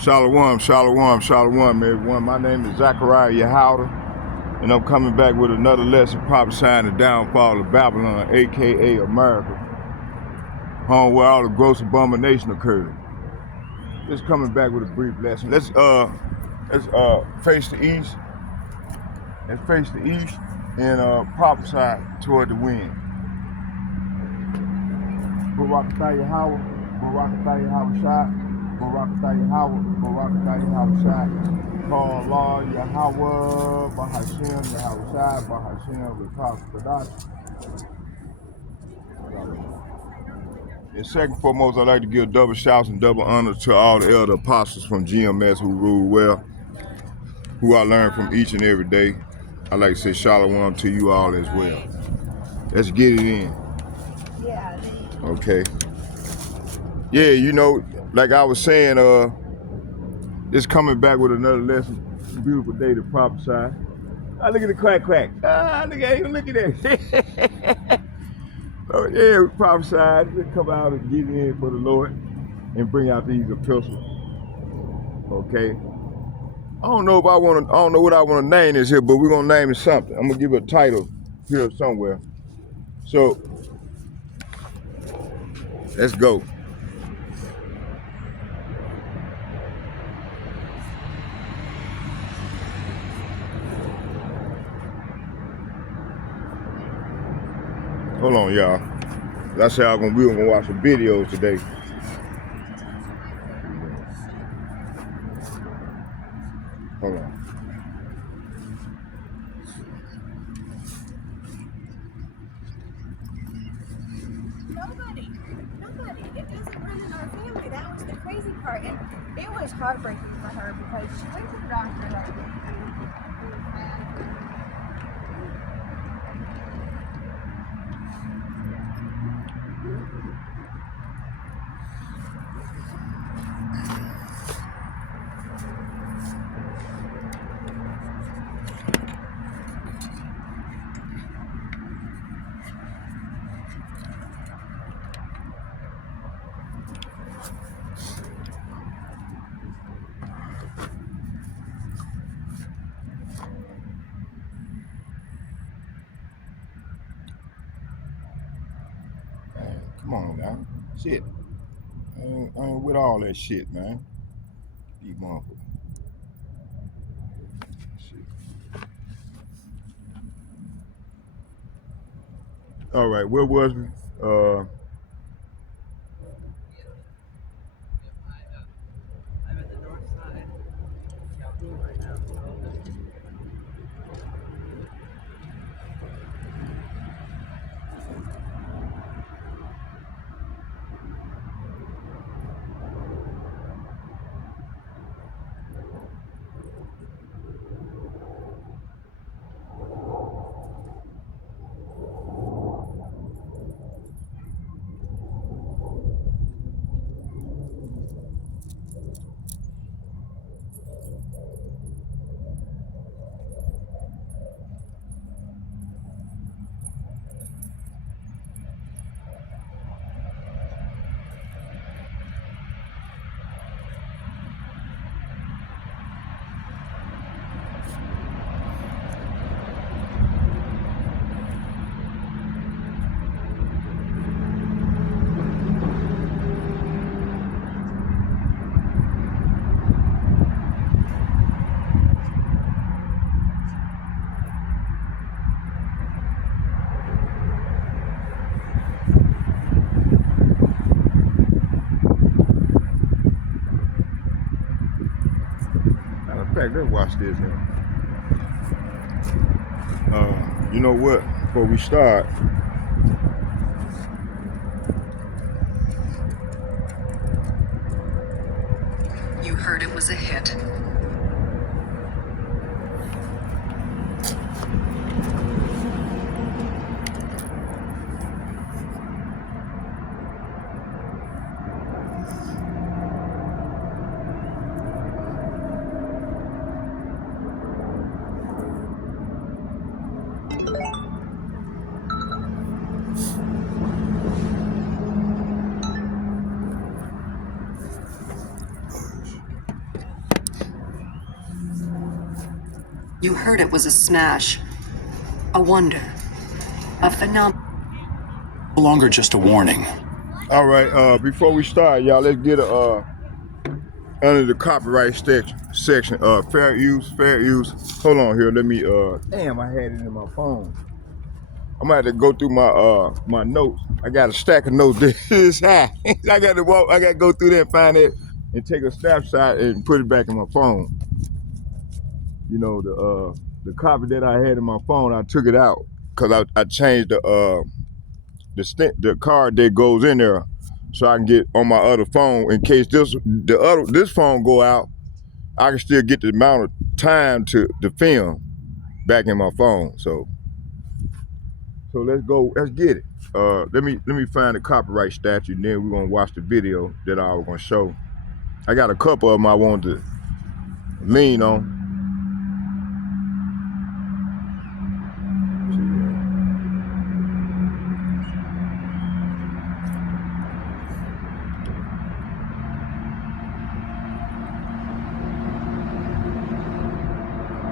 Shalom, shalom, shalom, everyone. My name is Zachariah Yahouda, and I'm coming back with another lesson prophesying the downfall of Babylon, aka America, home where all the gross abomination occurred. Just coming back with a brief lesson. Let's face the east. Let's face the east and prophesy toward the wind. Barakatah Yahweh, Barakatah Yahweh Shai, Barakatah Yahweh, Barakatah Yahweh Shai. Call Allah Yahweh, Bahashem, Yahweh Shai, Bahashem, Rekah. And second and foremost, I'd like to give double shouts and double honor to all the elder apostles from GMS who rule well, who I learn from each and every day. I'd like to say shalom to you all as well. Let's get it in. Okay. Yeah, you know, like I was saying, just coming back with another lesson. Beautiful day to prophesy. Look at the crack. Look at that. Oh yeah, we prophesied. We come out and get in for the Lord and bring out these epistles. Okay. I don't know what I want to name this here, but we're gonna name it something. I'm gonna give it a title here somewhere. So let's go. Hold on, y'all. That's how we're gonna watch some videos today. Hold on. Nobody. It doesn't run in our family. That was the crazy part. And it was heartbreaking for her because she went to the doctor like it was bad. Come on now. Shit. I ain't with all that shit, man. These motherfuckers. Shit. All right, where was we? I'm at the north side. Calhoun right now. Matter of fact, let's watch this now. You know what? Before we start, You heard it was a hit. You heard it was a smash. A wonder. A phenomenon. No longer just a warning. All right, before we start, y'all, let's get a under the copyright section, fair use. Hold on here, let me damn, I had it in my phone. I'm gonna have to go through my my notes. I got a stack of notes this high. I gotta go through there and find it and take a snapshot and put it back in my phone. You know, the copy that I had in my phone, I took it out because I changed the card that goes in there so I can get on my other phone in case this phone go out. I can still get the amount of time to the film back in my phone. So let's get it. Let me find the copyright statute, and then we're gonna watch the video that I was gonna show. I got a couple of them I want to lean on.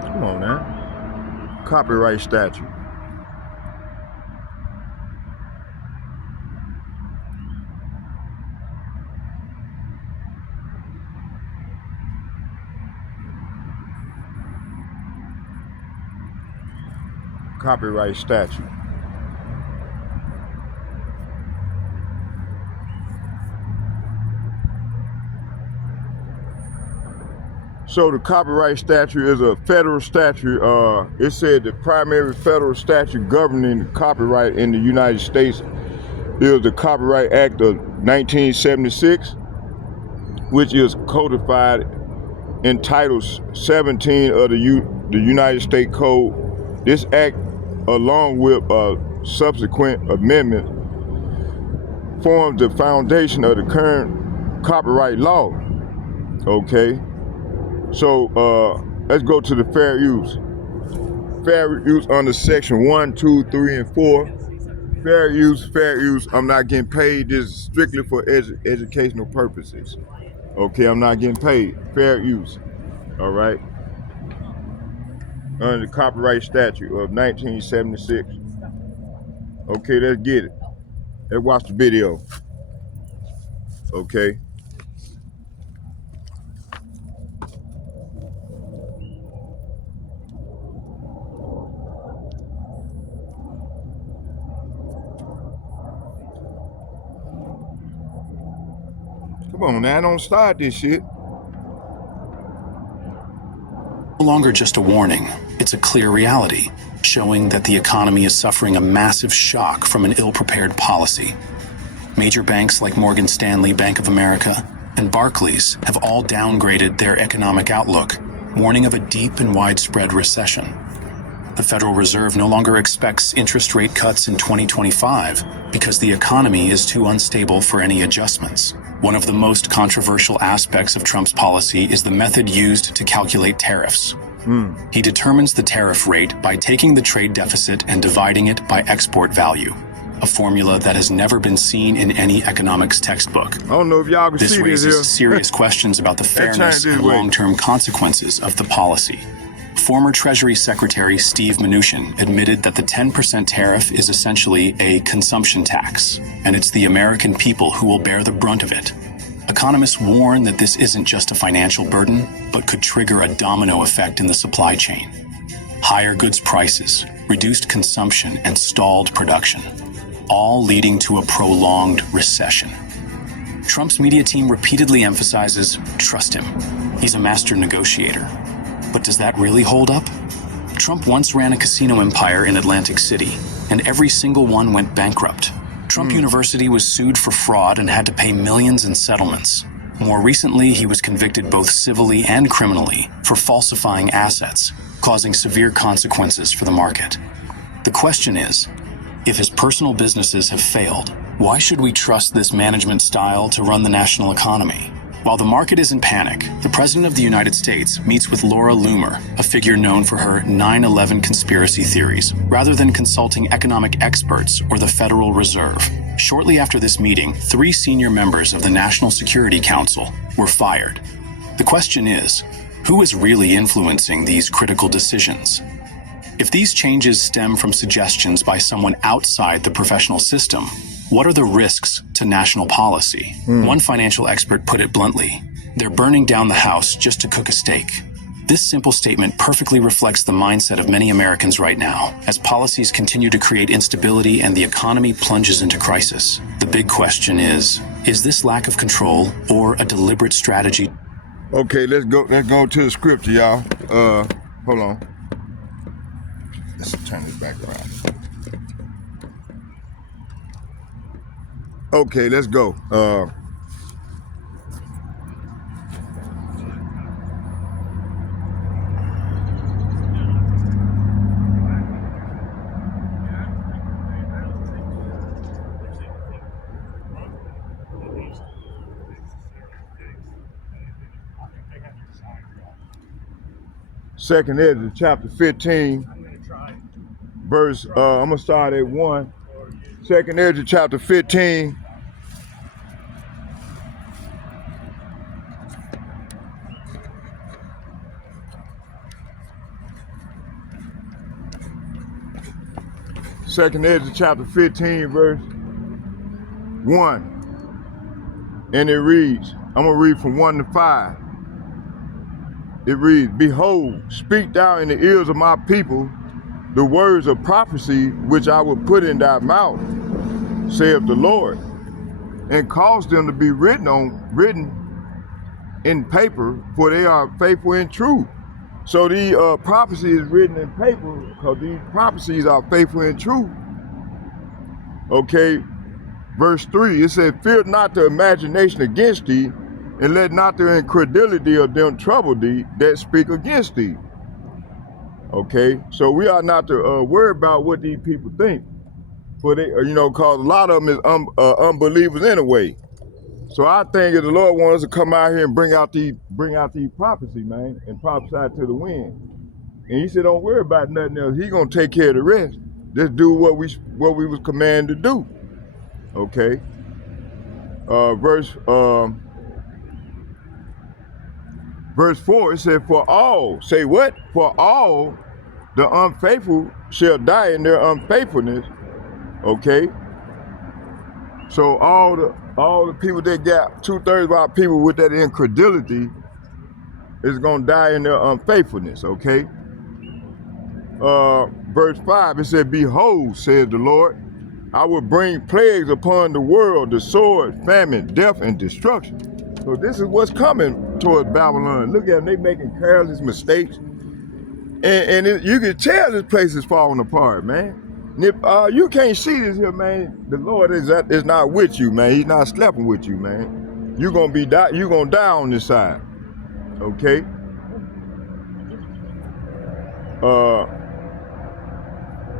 Come on now. Copyright statute. Copyright statute. So the copyright statute is a federal statute. It said the primary federal statute governing copyright in the United States is the Copyright Act of 1976, which is codified in Title 17 of the United States Code. This act, along with subsequent amendments, forms the foundation of the current copyright law. Okay. So let's go to the fair use. Fair use under section 1, 2, 3, and 4. Fair use. I'm not getting paid. This is strictly for educational purposes. Okay, I'm not getting paid. Fair use. All right. Under the copyright statute of 1976. Okay, let's get it. Let's watch the video. Okay. Come on now, don't start this shit. No longer just a warning, it's a clear reality, showing that the economy is suffering a massive shock from an ill-prepared policy. Major banks like Morgan Stanley, Bank of America, and Barclays have all downgraded their economic outlook, warning of a deep and widespread recession. The Federal Reserve no longer expects interest rate cuts in 2025 because the economy is too unstable for any adjustments. One of the most controversial aspects of Trump's policy is the method used to calculate tariffs. He determines the tariff rate by taking the trade deficit and dividing it by export value, a formula that has never been seen in any economics textbook. I don't know if y'all can This see this here. raises serious questions about the fairness this and way. long-term consequences of the policy. Former Treasury Secretary Steve Mnuchin admitted that the 10% tariff is essentially a consumption tax, and it's the American people who will bear the brunt of it. Economists warn that this isn't just a financial burden, but could trigger a domino effect in the supply chain. Higher goods prices, reduced consumption, and stalled production, all leading to a prolonged recession. Trump's media team repeatedly emphasizes, trust him. He's a master negotiator. But does that really hold up? Trump once ran a casino empire in Atlantic City, and every single one went bankrupt. Trump University was sued for fraud and had to pay millions in settlements. More recently, he was convicted both civilly and criminally for falsifying assets, causing severe consequences for the market. The question is, if his personal businesses have failed, why should we trust this management style to run the national economy? While the market is in panic, the President of the United States meets with Laura Loomer, a figure known for her 9/11 conspiracy theories, rather than consulting economic experts or the Federal Reserve. Shortly after this meeting, 3 senior members of the National Security Council were fired. The question is, Who is really influencing these critical decisions? If these changes stem from suggestions by someone outside the professional system, what are the risks to national policy? One financial expert put it bluntly: they're burning down the house just to cook a steak. This simple statement perfectly reflects the mindset of many Americans right now, as policies continue to create instability and the economy plunges into crisis. The big question is this lack of control or a deliberate strategy? Okay, let's go to the scripture, y'all. Hold on. Let's turn this back around. Okay, let's go. Second Esdras chapter 15, verse, I'm gonna start at 1. Second Esdras chapter 15. Second Esdras chapter 15, verse 1. And it reads, I'm gonna read from 1 to 5. It reads, "Behold, speak thou in the ears of my people the words of prophecy which I will put in thy mouth, saith the Lord, and cause them to be written in paper, for they are faithful and true." So the prophecy is written in paper because these prophecies are faithful and true. Okay, verse 3, it says, "Fear not the imagination against thee, and let not the incredulity of them trouble thee that speak against thee." Okay, so we are not to worry about what these people think, for they, cause a lot of them is unbelievers anyway. So I think if the Lord wants us to come out here and bring out these prophecy, man, and prophesy to the wind, and He said, don't worry about nothing else. He gonna take care of the rest. Just do what we was commanded to do. Okay. Verse 4, it said, "For all," say what? "For all the unfaithful shall die in their unfaithfulness." Okay. So all the people that got 2/3 of our people with that incredulity is gonna die in their unfaithfulness. Okay. Verse 5, it said, "Behold, says the Lord, I will bring plagues upon the world, the sword, famine, death, and destruction." So this is what's coming towards Babylon. Look at them, they making careless mistakes. And you can tell this place is falling apart, man. And if you can't see this here, man, the Lord is not with you, man. He's not sleeping with you, man. You're gonna die on this side. Okay?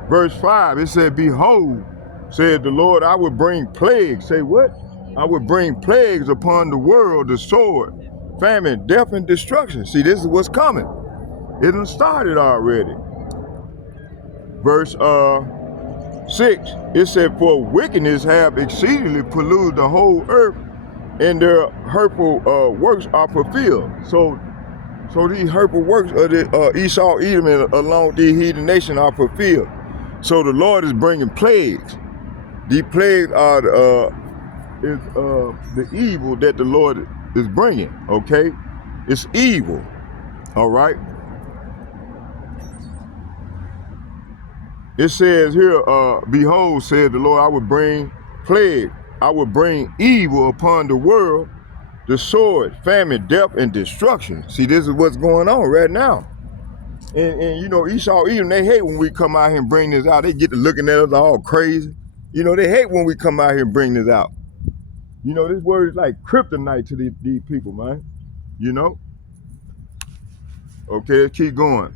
Verse 5, it said, "Behold, said the Lord, I will bring plagues." Say what? "I will bring plagues upon the world, the sword, famine, death, and destruction." See, this is what's coming. It done started already. Verse 6, it said, "For wickedness have exceedingly polluted the whole earth, and their hurtful works are fulfilled." So these hurtful works of the Esau, Edom, and along the heathen nation are fulfilled. So the Lord is bringing plagues. These plagues are the evil that the Lord is bringing. Okay, it's evil. All right. It says here, "Behold, said the Lord, I will bring plague. I will bring evil upon the world, the sword, famine, death, and destruction." See, this is what's going on right now. And Esau, Edom, they hate when we come out here and bring this out. They get to looking at us all crazy. They hate when we come out here and bring this out. This word is like kryptonite to these people, man. Okay, let's keep going.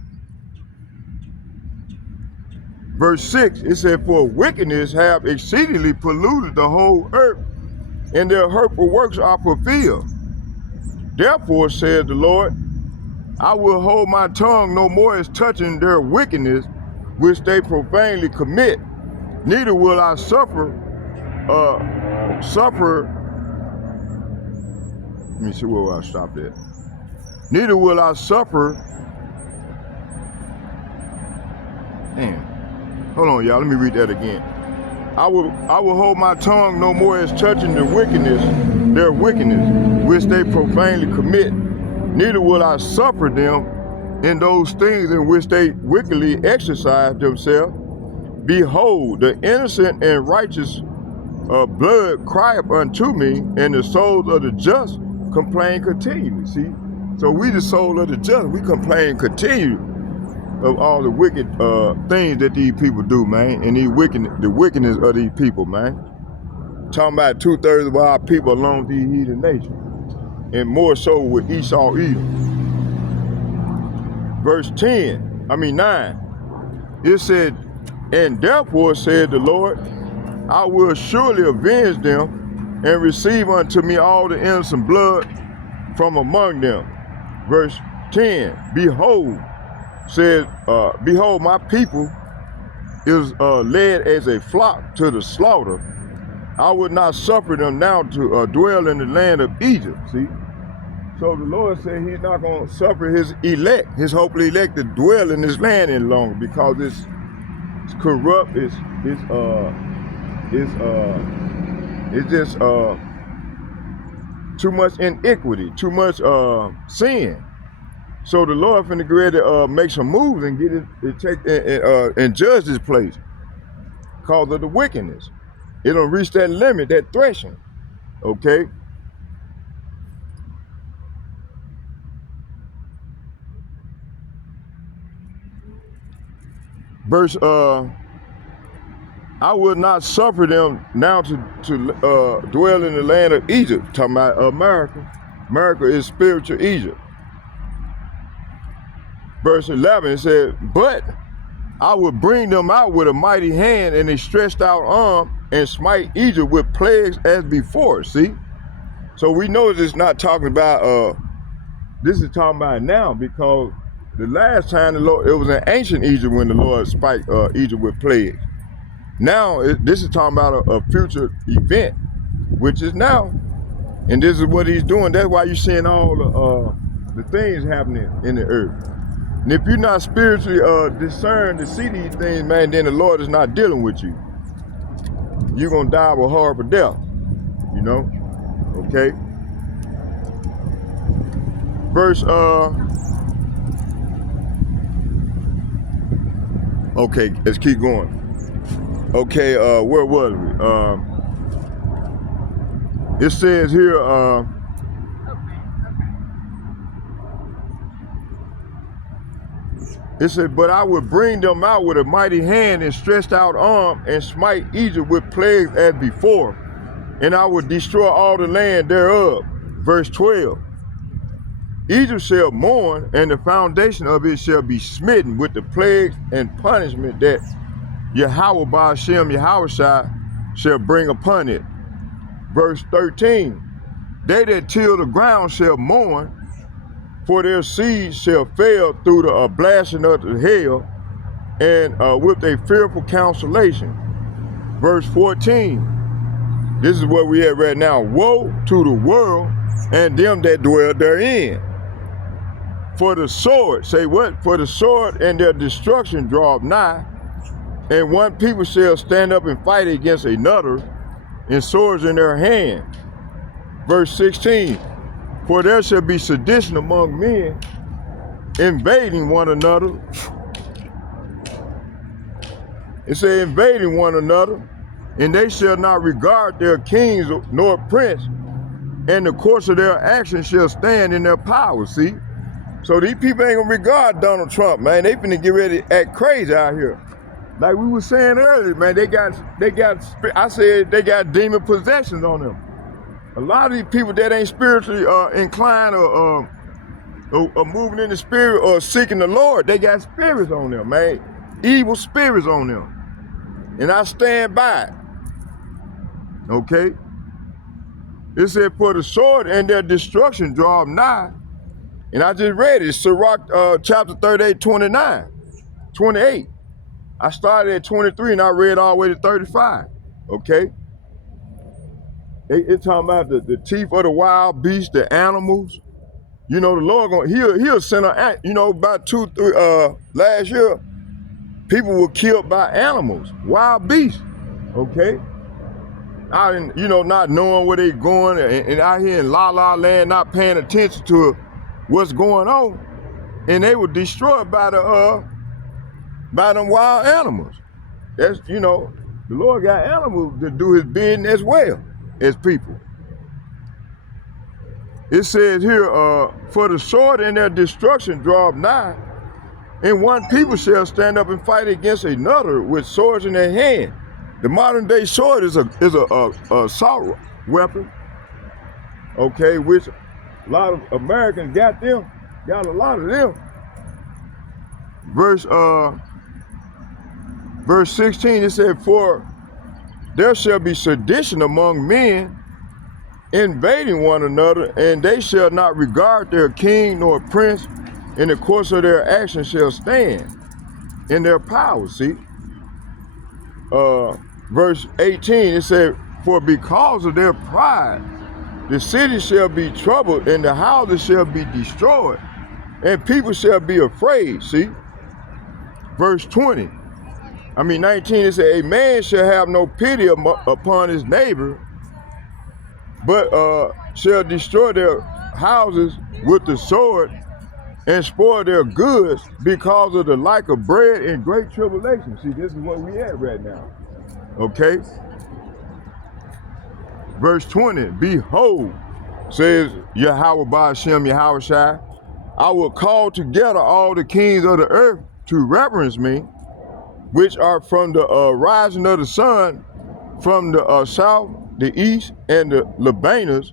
Verse 6, it said, "For wickedness have exceedingly polluted the whole earth, and their hurtful works are fulfilled. Therefore, said the Lord, I will hold my tongue no more as touching their wickedness, which they profanely commit. Neither will I suffer. Let me see where I stopped at. neither will I suffer. Damn. Hold on, y'all. Let me read that again. I will hold my tongue no more as touching their wickedness, which they profanely commit. Neither will I suffer them in those things in which they wickedly exercise themselves. Behold, the innocent and righteous blood crieth unto me, and the souls of the just complain continually. See? So we the soul of the just, we complain continually of all the wicked things that these people do, man, and the wickedness of these people, man. Talking about 2/3 of our people along these heathen nations, and more so with Esau Edom. Verse 9, it said, and therefore said the Lord, I will surely avenge them and receive unto me all the innocent blood from among them. Verse 10, behold, my people is led as a flock to the slaughter. I would not suffer them now to dwell in the land of Egypt. See? So the Lord said he's not going to suffer his elect, his hopefully elect, to dwell in this land any longer, because it's corrupt, it's just too much iniquity, too much sin. So the Lord finna get ready to make some moves and get it and judge this place because of the wickedness. It don't reach that limit, that threshold. Okay. Verse I will not suffer them now to dwell in the land of Egypt. Talking about America. America is spiritual Egypt. Verse 11, it said, but I will bring them out with a mighty hand and a stretched out arm and smite Egypt with plagues as before. See? So we know it's not talking about, this is talking about now, because the last time the Lord, it was in ancient Egypt when the Lord spiked Egypt with plagues. Now, this is talking about a future event, which is now. And this is what he's doing. That's why you're seeing all the things happening in the earth. And if you're not spiritually discerned to see these things, man, then the Lord is not dealing with you. You're going to die with horrible death, you know? Okay? Verse, okay, let's keep going. Okay, where was we? It says here, it said, but I will bring them out with a mighty hand and stretched out arm and smite Egypt with plagues as before, and I will destroy all the land thereof. Verse 12, Egypt shall mourn, and the foundation of it shall be smitten with the plagues and punishment that Yahweh Ba'ashem Yahushua shall bring upon it. Verse 13, they that till the ground shall mourn, for their seed shall fail through the blasting of the hail, and with a fearful consolation. Verse 14, this is what we have right now. Woe to the world and them that dwell therein. For the sword, say what? For the sword and their destruction draweth nigh, and one people shall stand up and fight against another, and swords in their hand. Verse 16, for there shall be sedition among men, invading one another. It says invading one another, and they shall not regard their kings nor prince, and the course of their actions shall stand in their power. See? So these people ain't gonna regard Donald Trump, man. They finna get ready to act crazy out here. Like we were saying earlier, man, I said they got demon possessions on them. A lot of these people that ain't spiritually inclined or moving in the spirit or seeking the Lord, they got spirits on them, man. Evil spirits on them. And I stand by it. Okay? It said, for the sword and their destruction draw nigh. And I just read it, Sirach chapter 38, 28. I started at 23 and I read all the way to 35. Okay? It's talking about the teeth of the wild beasts, the animals, you know, the Lord he'll send about 2-3 last year, people were killed by animals, wild beasts. Okay, out in, not knowing where they going, and out here in La La Land, not paying attention to what's going on, and they were destroyed by them wild animals. That's, the Lord got animals to do his bidding as well as people. It says here, for the sword and their destruction draweth nigh, and one people shall stand up and fight against another with swords in their hand. The modern day sword is a assault weapon, okay, which a lot of Americans got a lot of them. Verse 16, it said, for there shall be sedition among men, invading one another, and they shall not regard their king nor prince, in the course of their action shall stand in their power. See, verse 18, it said, for because of their pride, the city shall be troubled, and the houses shall be destroyed, and people shall be afraid. See, verse 19, it said, a man shall have no pity upon his neighbor, but shall destroy their houses with the sword and spoil their goods because of the lack of bread and great tribulation. See, this is what we at right now. Okay? Verse 20, behold, says Yahweh Ba'ashem Yahweh Shai, I will call together all the kings of the earth to reverence me, which are from the rising of the sun, from the south, the east, and the Lebaners,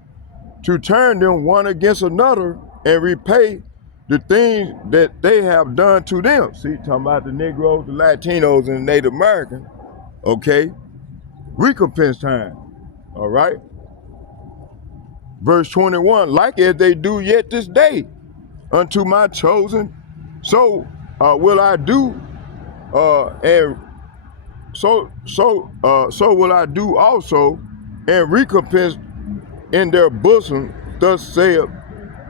to turn them one against another and repay the things that they have done to them. See, talking about the Negroes, the Latinos, and the Native Americans. Okay? Recompense time. All right? Verse 21, like as they do yet this day unto my chosen, so will I do, and so will I do also, and recompense in their bosom, thus saith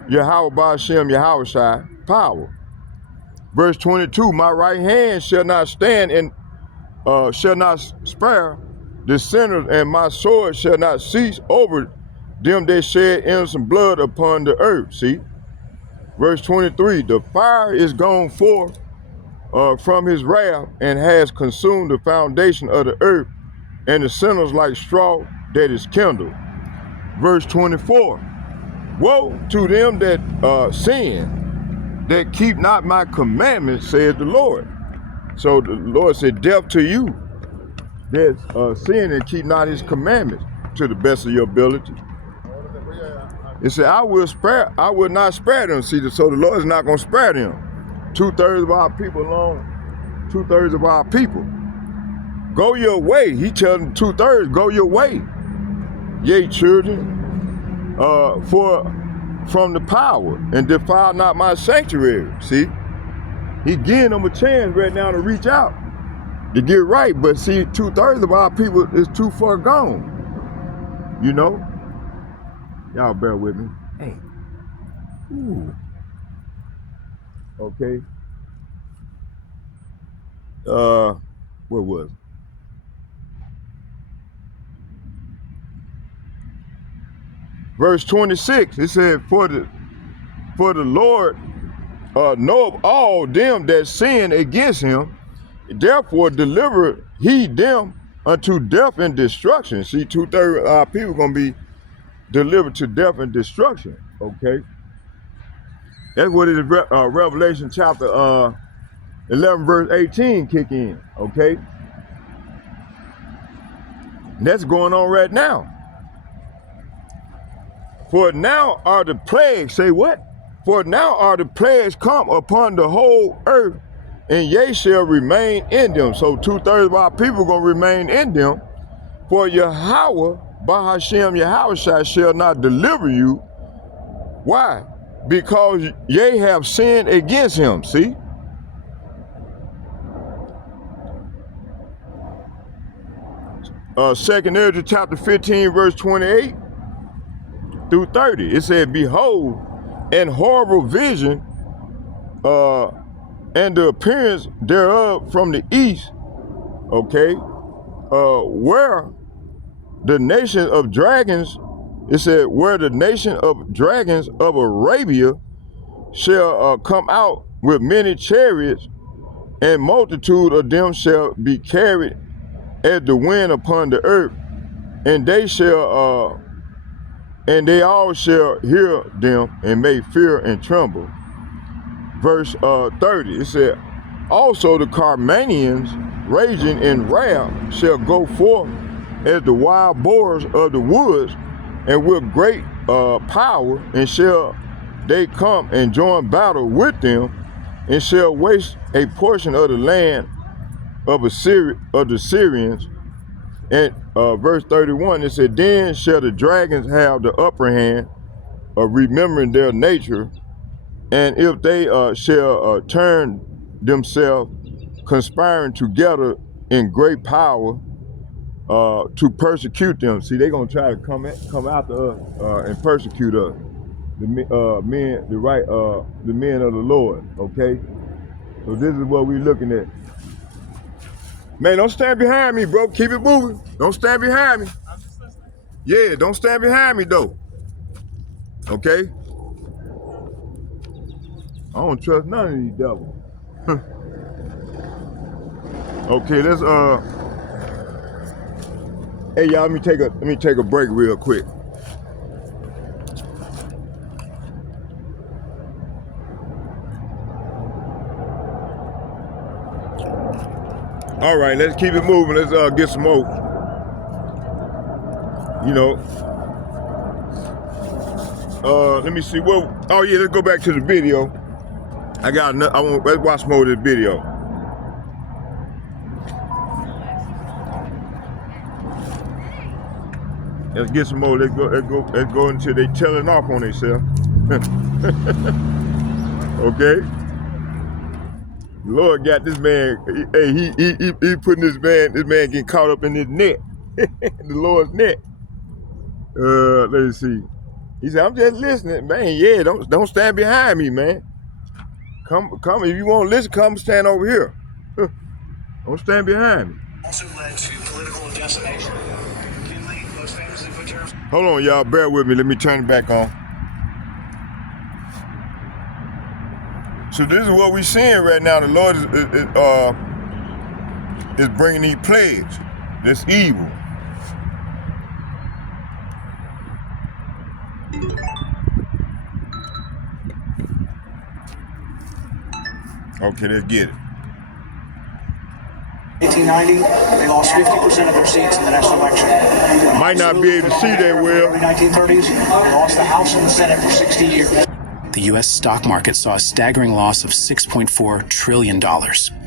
Yahweh Ba'ashem Yahweh Shai, power. Verse 22, my right hand shall not stand and shall not spare the sinners, and my sword shall not cease over them that shed innocent blood upon the earth. See? Verse 23, the fire is gone forth from his wrath, and has consumed the foundation of the earth, and the sinners like straw that is kindled. Verse 24, woe to them that sin, that keep not my commandments, saith the Lord. So the Lord said, death to you that sin and keep not his commandments to the best of your ability. It said, I will not spare them. See, so the Lord is not going to spare them. 2/3 of our people alone, 2/3 of our people. Go your way. He tells them 2/3, go your way. Yea, children, from the power, and defile not my sanctuary. See, he giving them a chance right now to reach out, to get right. But see, 2/3 of our people is too far gone. Y'all bear with me. Hey. Ooh. Okay. Where was it? Verse 26, it said, for the Lord knoweth all them that sin against him, therefore deliver he them unto death and destruction. See, 2/3 of our people gonna be delivered to death and destruction. Okay, that's what it is. Revelation chapter 11 verse 18 kick in. Okay, and that's going on right now. For now are the plagues, say what? For now are the plagues come upon the whole earth, and ye shall remain in them. So 2/3 of our people gonna remain in them. For Yahweh Ba'ashem Yahweh shall not deliver you. Why? Because ye have sinned against him. See? Second Esdras chapter 15 verse 28 through 30. It said, behold, and horrible vision, and the appearance thereof from the east, okay, where the nation of dragons, it said, where the nation of dragons of Arabia shall come out with many chariots, and multitude of them shall be carried as the wind upon the earth, and they shall, and they all shall hear them, and may fear and tremble. Verse 30, it said, also the Carmanians raging in wrath shall go forth as the wild boars of the woods, and with great power, and shall they come and join battle with them, and shall waste a portion of the land of the Syrians. And verse 31, it said, then shall the dragons have the upper hand of remembering their nature, and if they shall turn themselves, conspiring together in great power to persecute them. See, they're gonna try to come after us and persecute us, the men, the men of the Lord. Okay, so this is what we're looking at. Man, don't stand behind me, bro. Keep it moving. Don't stand behind me. I'm just listening. Yeah, don't stand behind me though. Okay. I don't trust none of these devils. Okay, let's hey y'all, let me take a break real quick. All right, let's keep it moving. Let's get some more. You know. Let me see. Well, oh yeah, let's go back to the video. Let's watch more of this video. Let's get some more. Let's go until they telling off on themselves. Okay. The Lord got this man. He putting this man getting caught up in his net, the Lord's net. Let's see. He said, I'm just listening, man. Yeah, don't stand behind me, man. Come. If you want to listen, come stand over here. Don't stand behind me. Also led to political decimation. Kinley most famously put terms. Hold on, y'all. Bear with me. Let me turn it back on. So this is what we're seeing right now. The Lord is bringing these plagues. This evil. Okay, let's get it. 1890, they lost 50% of their seats in the next election. Might not be able to see that well. In the 1930s, they lost the House and the Senate for 60 years. The U.S. stock market saw a staggering loss of $6.4 trillion,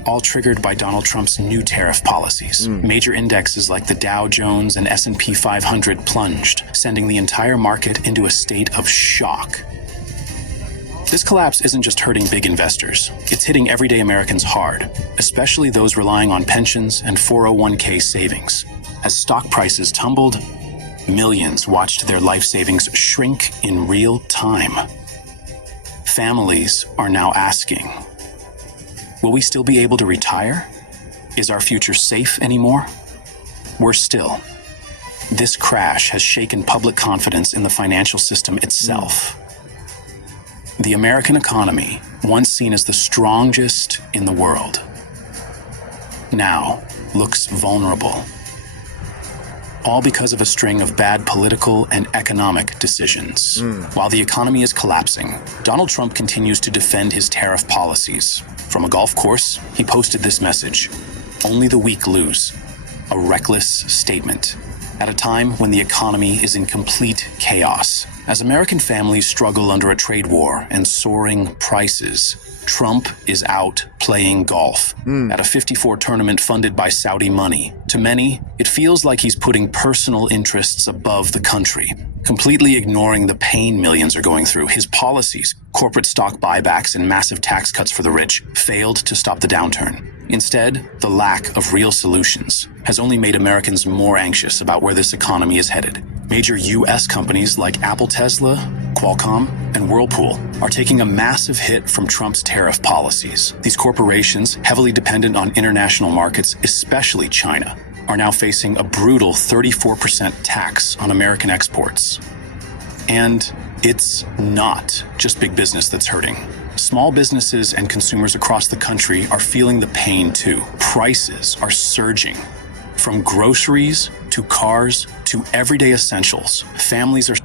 all triggered by Donald Trump's new tariff policies. Major indexes like the Dow Jones and S&P 500 plunged, sending the entire market into a state of shock. This collapse isn't just hurting big investors. It's hitting everyday Americans hard, especially those relying on pensions and 401k savings. As stock prices tumbled, millions watched their life savings shrink in real time. Families are now asking, will we still be able to retire? Is our future safe anymore? Worse still, this crash has shaken public confidence in the financial system itself. The American economy, once seen as the strongest in the world, now looks vulnerable. All because of a string of bad political and economic decisions. While the economy is collapsing, Donald Trump continues to defend his tariff policies. From a golf course, he posted this message: "Only the weak lose." A reckless statement at a time when the economy is in complete chaos. As American families struggle under a trade war and soaring prices, Trump is out playing golf at a 54 tournament funded by Saudi money. To many, it feels like he's putting personal interests above the country, completely ignoring the pain millions are going through. His policies, corporate stock buybacks and massive tax cuts for the rich, failed to stop the downturn. Instead, the lack of real solutions has only made Americans more anxious about where this economy is headed. Major U.S. companies like Apple, Tesla, Qualcomm, and Whirlpool are taking a massive hit from Trump's tariff policies. These corporations, heavily dependent on international markets, especially China, are now facing a brutal 34% tax on American exports. And it's not just big business that's hurting. Small businesses and consumers across the country are feeling the pain too. Prices are surging. From groceries to cars to everyday essentials, families are...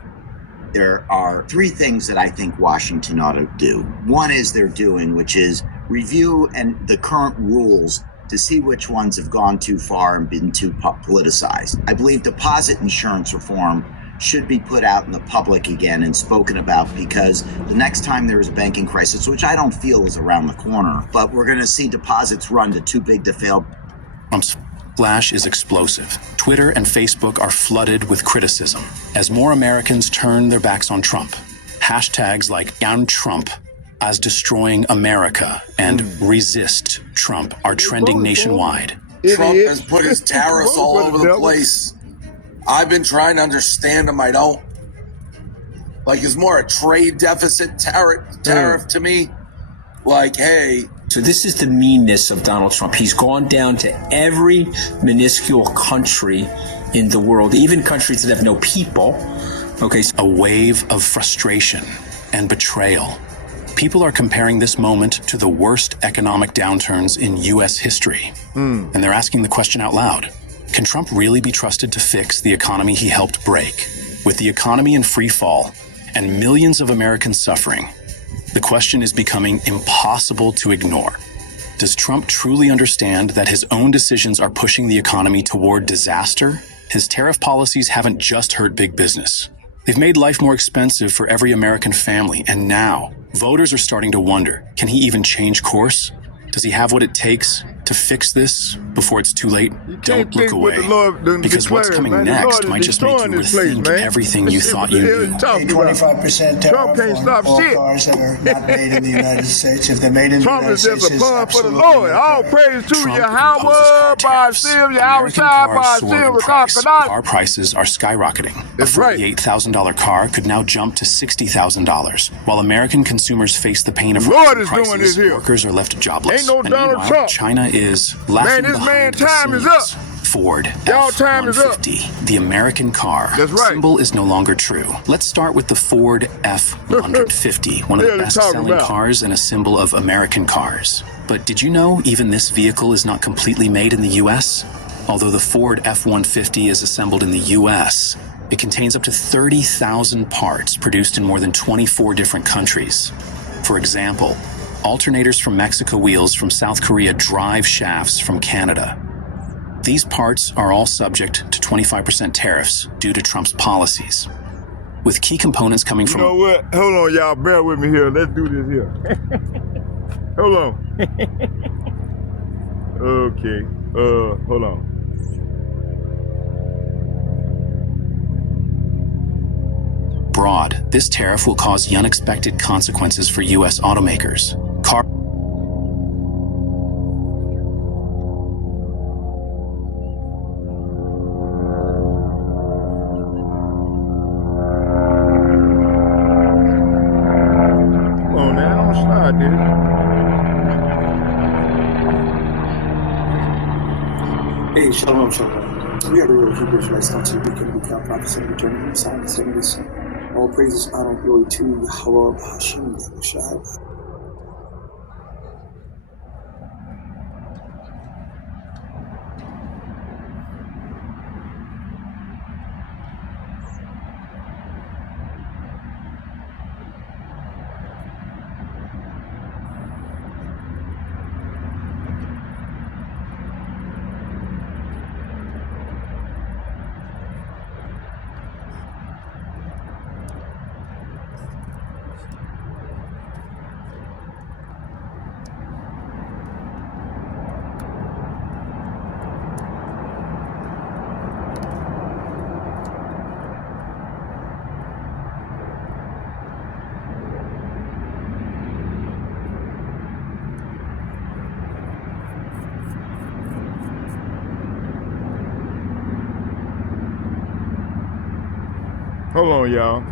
There are three things that I think Washington ought to do. One is they're doing, which is review the current rules to see which ones have gone too far and been too politicized. I believe deposit insurance reform should be put out in the public again and spoken about, because the next time there is a banking crisis, which I don't feel is around the corner, but we're going to see deposits run to too big to fail. Trump's backlash is explosive. Twitter and Facebook are flooded with criticism as more Americans turn their backs on Trump. Hashtags like "Down Trump," "As Destroying America," and "Resist Trump" are trending nationwide. Trump has put his tariffs all over the place. I've been trying to understand him. I don't. Like, it's more a trade deficit tariff to me. Like, hey. So this is the meanness of Donald Trump. He's gone down to every minuscule country in the world, even countries that have no people. Okay. A wave of frustration and betrayal. People are comparing this moment to the worst economic downturns in U.S. history. And they're asking the question out loud. Can Trump really be trusted to fix the economy he helped break? With the economy in free fall and millions of Americans suffering, the question is becoming impossible to ignore. Does Trump truly understand that his own decisions are pushing the economy toward disaster? His tariff policies haven't just hurt big business. They've made life more expensive for every American family, and now voters are starting to wonder, can he even change course? Does he have what it takes to fix this before it's too late? Don't look away, because what's coming next might just make you rethink everything you thought you knew. 25% tariff on all cars that are not made in the United States. If they're made in the United States, Trump is just a pun for the Lord. All praise to Yahweh, Ba'asim, Yahweh Shai, Ba'asim, Car prices are skyrocketing. A $48,000 car could now jump to $60,000. While American consumers face the pain of rising prices, workers are left jobless. Ain't no Donald Trump. China is laughing behind the time is up. Ford F-150, the American car. That's right. Symbol is no longer true. Let's start with the Ford F-150, one of the best-selling cars and a symbol of American cars. But did you know even this vehicle is not completely made in the U.S.? Although the Ford F-150 is assembled in the U.S., it contains up to 30,000 parts produced in more than 24 different countries. For example, alternators from Mexico, wheels from South Korea, drive shafts from Canada. These parts are all subject to 25% tariffs due to Trump's policies, with key components coming from... You know what? Hold on, y'all. Bear with me here. Let's do this here. Hold on. Okay. Hold on. Abroad, this tariff will cause the unexpected consequences for U.S. automakers. Hey, shalom, shalom. We are the real Hebrews, right? Start to become the prophecy and returning from silence and this. All praises, honor, and glory to Yahweh, Hashem, Yahushua. Hold on, y'all.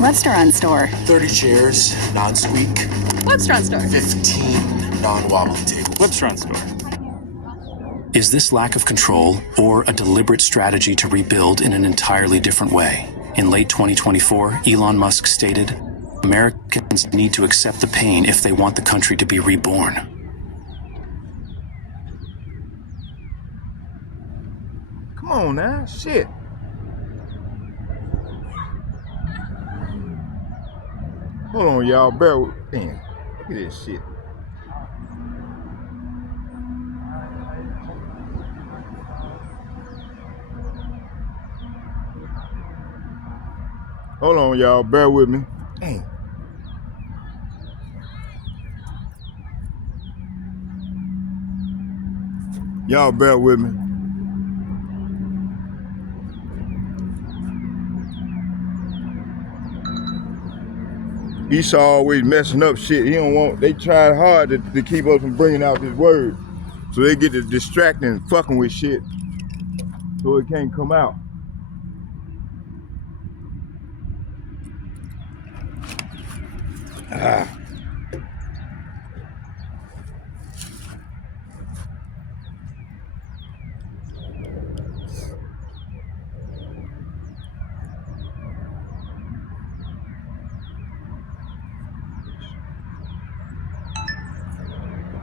Restaurant store. 30 chairs, non-squeak. Restaurant store. 15 non-wobbly tables. Restaurant store. Is this lack of control or a deliberate strategy to rebuild in an entirely different way? In late 2024, Elon Musk stated, Americans need to accept the pain if they want the country to be reborn. Come on now, shit. Hold on, y'all. Bear with. Damn, look at this shit. Hold on, y'all. Bear with me. Damn. Y'all bear with me. Esau always messing up shit. He don't want. They tried hard to keep us from bringing out this word, so they get to distracting and fucking with shit, so it can't come out.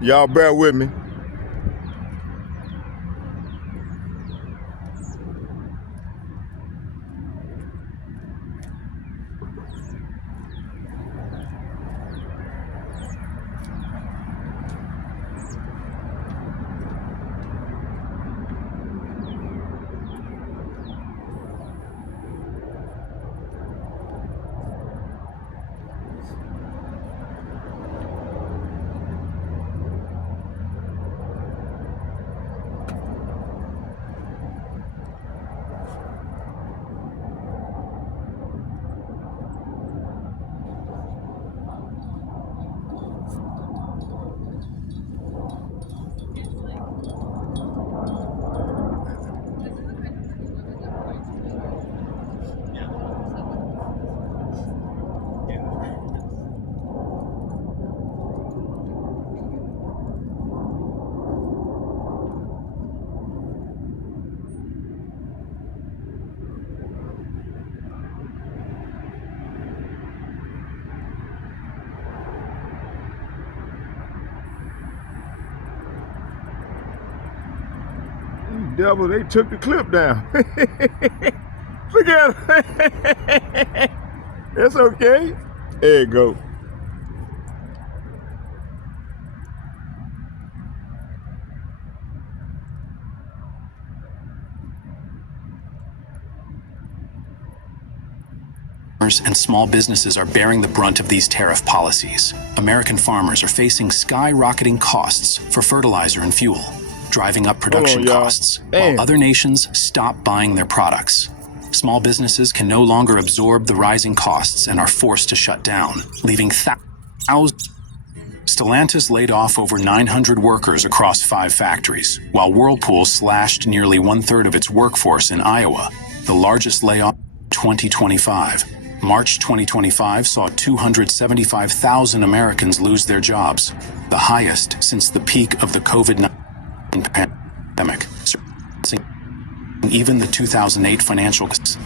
Y'all bear with me. Devil, they took the clip down. Look at it. That's okay. There you go. And small businesses are bearing the brunt of these tariff policies. American farmers are facing skyrocketing costs for fertilizer and fuel, driving up production costs, while other nations stop buying their products. Small businesses can no longer absorb the rising costs and are forced to shut down, leaving thousands. Stellantis laid off over 900 workers across 5 factories, while Whirlpool slashed nearly 1/3 of its workforce in Iowa, the largest layoff in 2025. March 2025 saw 275,000 Americans lose their jobs, the highest since the peak of the COVID-19 pandemic, even the 2008 financial crisis.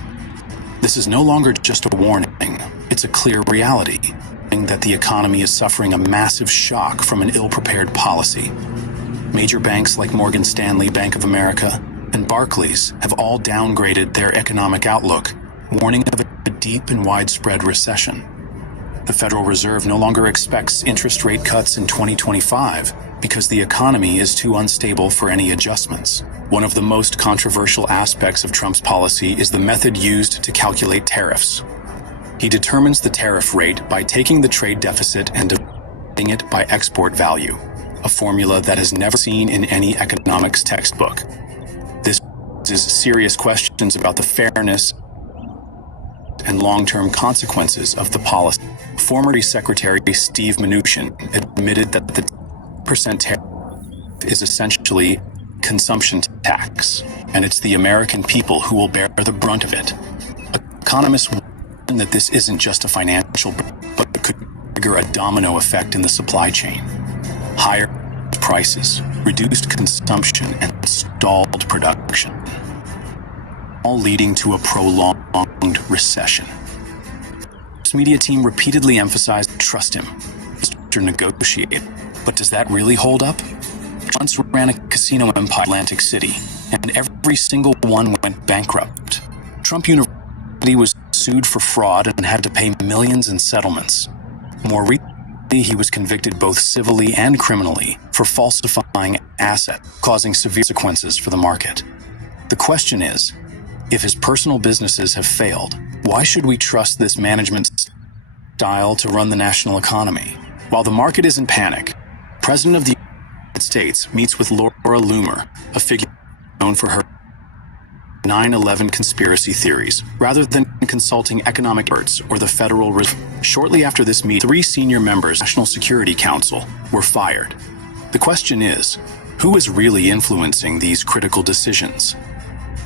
This is no longer just a warning, it's a clear reality that the economy is suffering a massive shock from an ill-prepared policy. Major banks like Morgan Stanley, Bank of America, and Barclays have all downgraded their economic outlook, warning of a deep and widespread recession. The Federal Reserve no longer expects interest rate cuts in 2025 because the economy is too unstable for any adjustments. One of the most controversial aspects of Trump's policy is the method used to calculate tariffs. He determines the tariff rate by taking the trade deficit and dividing it by export value, a formula that is never seen in any economics textbook. This raises serious questions about the fairness and long-term consequences of the policy. Former Secretary Steve Mnuchin admitted that the 10% tariff is essentially consumption tax, and it's the American people who will bear the brunt of it. Economists that this isn't just a financial, but it could trigger a domino effect in the supply chain. Higher prices, reduced consumption, and stalled production, all leading to a prolonged recession. This media team repeatedly emphasized, trust him, Mr. Negotiate. But does that really hold up? Once ran a casino empire in Atlantic City, and every single one went bankrupt. Trump University was sued for fraud and had to pay millions in settlements. More recently, he was convicted both civilly and criminally for falsifying assets, causing severe consequences for the market. The question is, if his personal businesses have failed, why should we trust this management style to run the national economy? While the market is in panic, President of the United States meets with Laura Loomer, a figure known for her 9/11 conspiracy theories, rather than consulting economic experts or the Federal Reserve. Shortly after this meeting, 3 senior members of the National Security Council were fired. The question is, who is really influencing these critical decisions?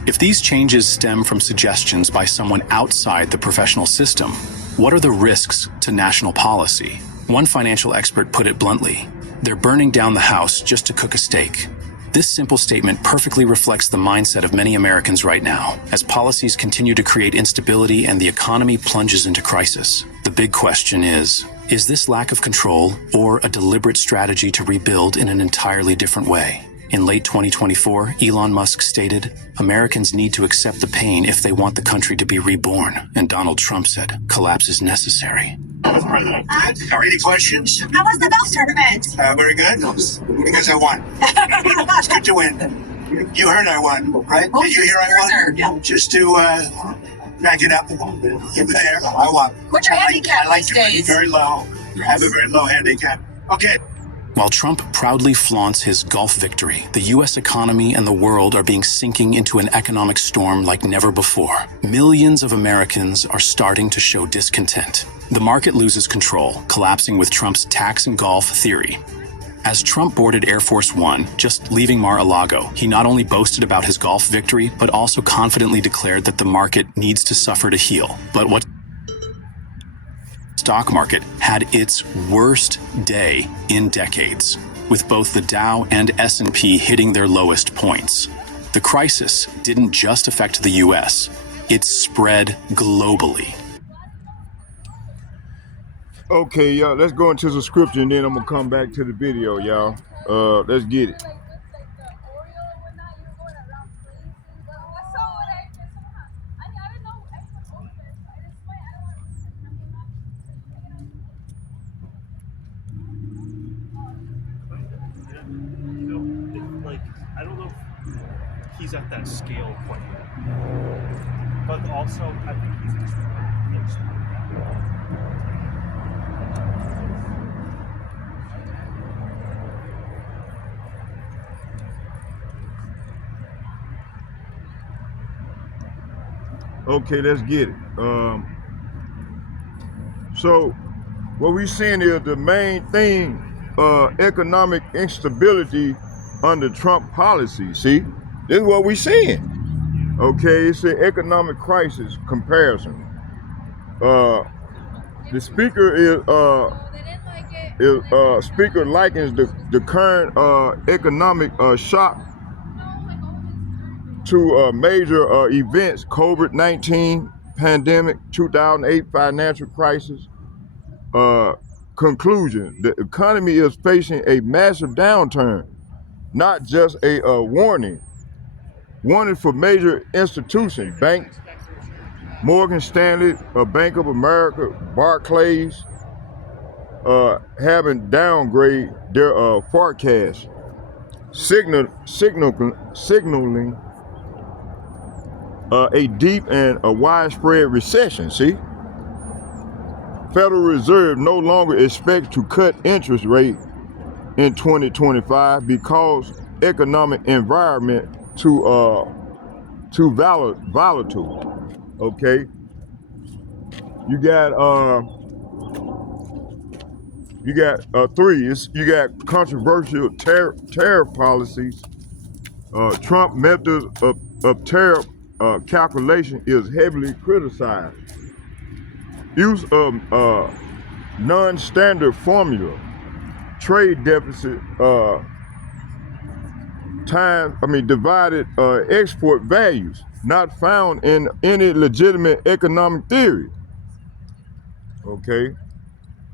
If these changes stem from suggestions by someone outside the professional system, what are the risks to national policy? One financial expert put it bluntly, they're burning down the house just to cook a steak. This simple statement perfectly reflects the mindset of many Americans right now, as policies continue to create instability and the economy plunges into crisis. The big question is this lack of control or a deliberate strategy to rebuild in an entirely different way? In late 2024, Elon Musk stated, Americans need to accept the pain if they want the country to be reborn. And Donald Trump said, collapse is necessary. Mr. President, are any questions? How was the golf tournament? Very good. Because I won. It's good to win. You heard I won, right? Did you hear I won? Yeah. Just to back it up. There, I won. What's your handicap I like these to days? very low. I have a very low handicap. Okay. While Trump proudly flaunts his golf victory, the U.S. economy and the world are being sinking into an economic storm like never before. Millions of Americans are starting to show discontent. The market loses control, collapsing with Trump's tax and golf theory. As Trump boarded Air Force One, just leaving Mar-a-Lago, he not only boasted about his golf victory, but also confidently declared that the market needs to suffer to heal. But what stock market had its worst day in decades, with both the Dow and S&P hitting their lowest points. The crisis didn't just affect the US, it spread globally. Okay, y'all, let's go into the scripture and then I'm gonna come back to the video, y'all. Let's get it. I don't know if he's at that scale quite yet. But also, I think he's extremely close to that. Okay, let's get it. So what we're seeing is the main thing, economic instability under Trump policy. See, this is what we're seeing. Okay, it's an economic crisis comparison. The speaker speaker likens the current economic shock to major events: COVID-19 pandemic, 2008 financial crisis. Conclusion: the economy is facing a massive downturn, not just a warning for major institutions, banks, Morgan Stanley, Bank of America, Barclays, having downgrade their forecast, signaling a deep and a widespread recession. See, Federal Reserve no longer expects to cut interest rate in 2025 because economic environment too volatile. Okay, you got three. You got controversial tariff policies. Trump method of tariff calculation is heavily criticized. use of non-standard formula, trade deficit, divided export values, not found in any legitimate economic theory. Okay.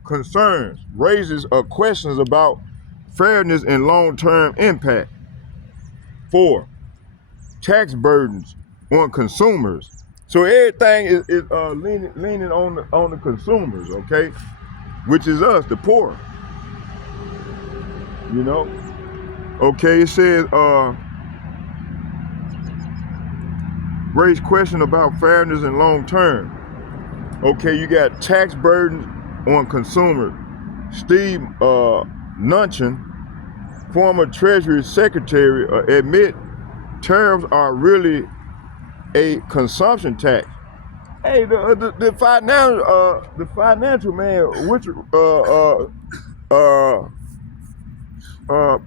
Concerns, raises questions about fairness and long-term impact. 4, tax burdens on consumers. So everything is leaning on the consumers, okay, which is us, the poor. You know, okay. It says raise question about fairness and long term. Okay, you got tax burdens on consumers. Steve Mnuchin, former Treasury Secretary, admit tariffs are really a consumption tax. Hey, the financial man, which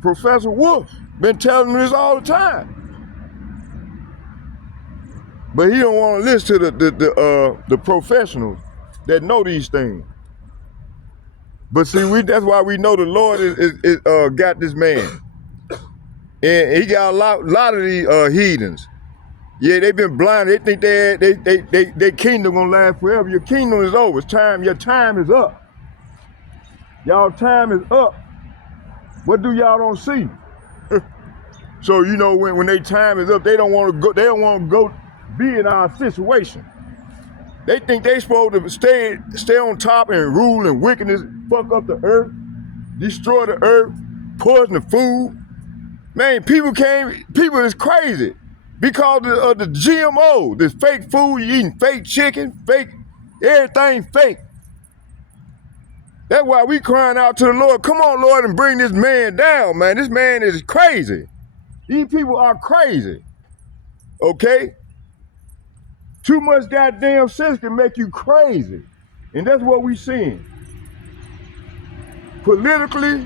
Professor Wolf, been telling me this all the time, but he don't want to listen to the professionals that know these things. But see, that's why we know the Lord is got this man, and he got a lot of these heathens. Yeah, they've been blind. They think they kingdom gonna last forever. Your kingdom is over. It's time. Your time is up. Y'all time is up. What do y'all don't see? So you know when their time is up, they don't want to go. They don't want to go be in our situation. They think they supposed to stay on top and rule and wickedness, fuck up the earth, destroy the earth, poison the food. Man, people is crazy because of the GMO, this fake food, you eating fake chicken, fake, everything fake. That's why we crying out to the Lord, come on, Lord, and bring this man down, man. This man is crazy. These people are crazy, okay? Too much goddamn sense can make you crazy. And that's what we seeing. Politically,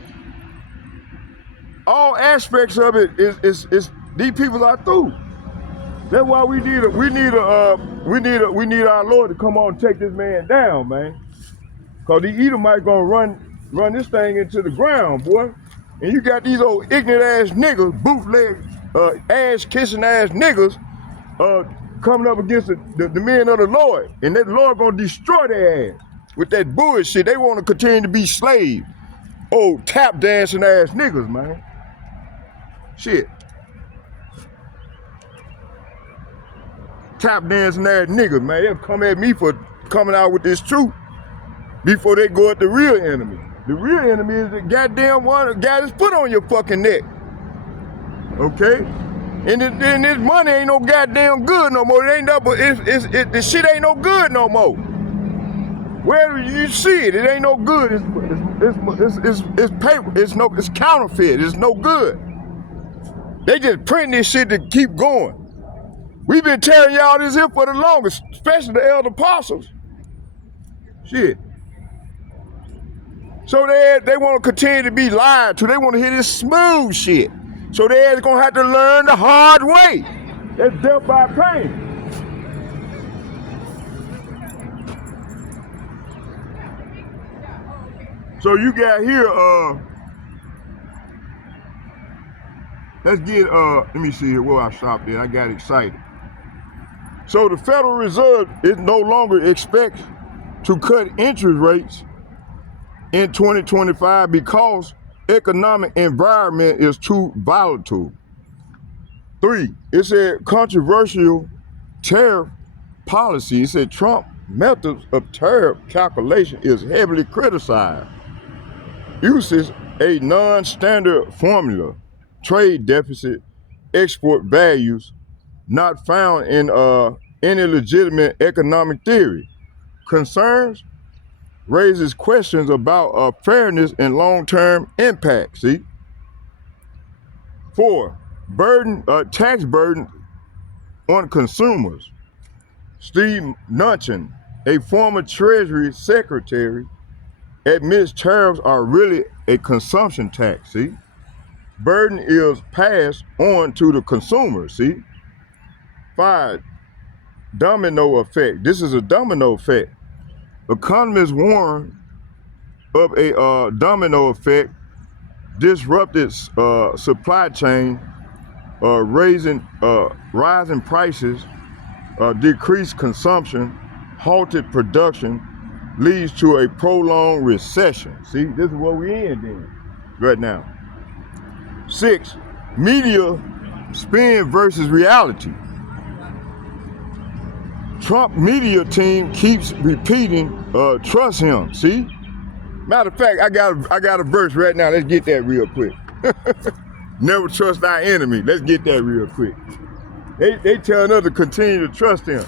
all aspects of it is these people are through. That's why we need our Lord to come on and take this man down, man. Cause the Edomite gonna run this thing into the ground, boy. And you got these old ignorant ass niggas, bootleg, ass kissing ass niggas, coming up against the men of the Lord. And that Lord gonna destroy their ass with that bullshit. They wanna continue to be slaves. Old tap dancing ass niggas, man. Shit. Tap dancing ass niggas, man. They'll come at me for coming out with this truth before they go at the real enemy. The real enemy is the goddamn one that got his foot on your fucking neck. Okay? And this money ain't no goddamn good no more. It ain't no, the shit ain't no good no more. Where you see it, it ain't no good. It's paper. It's counterfeit. It's no good. They just print this shit to keep going. We've been telling y'all this here for the longest, especially the elder apostles. Shit. So they want to continue to be lied to. They want to hear this smooth shit. So they're gonna have to learn the hard way. That's death by pain. So you got here, let's get, let me see here where I stopped there. I got excited. So the Federal Reserve is no longer expect to cut interest rates in 2025 because economic environment is too volatile. 3, it said controversial tariff policy. It said Trump methods of tariff calculation is heavily criticized. Uses a non-standard formula, trade deficit, export values, not found in any legitimate economic theory. Concerns, raises questions about fairness and long-term impact, see? 4, tax burden on consumers. Steve Mnuchin, a former Treasury Secretary, admits tariffs are really a consumption tax, see? Burden is passed on to the consumer, see? 5, domino effect. This is a domino effect. Economists warn of a domino effect, disrupted supply chain, rising prices, decreased consumption, halted production, leads to a prolonged recession. See, this is what we're in then, right now. 6, media spin versus reality. Trump media team keeps repeating, trust him, see? Matter of fact, I got a verse right now. Let's get that real quick. Never trust thy enemy. Let's get that real quick. They telling us to continue to trust him.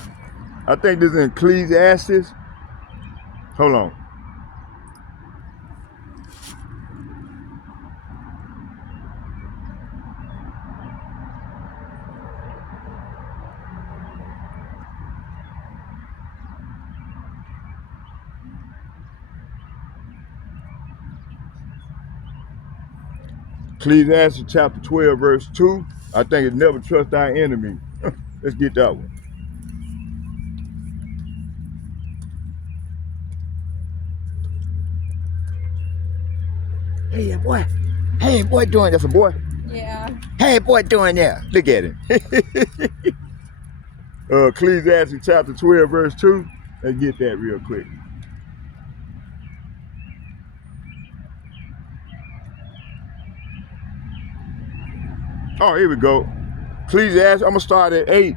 I think this is in Ecclesiastes. Hold on. Ecclesiastes chapter 12, verse 2. I think it's never trust thy enemy. Let's get that one. Hey, boy. Hey, boy doing that's a boy. Yeah. Hey, boy doing that. Look at him. Ecclesiastes chapter 12, verse 2. Let's get that real quick. Oh, here we go. Ecclesiastes, I'm gonna start at 8.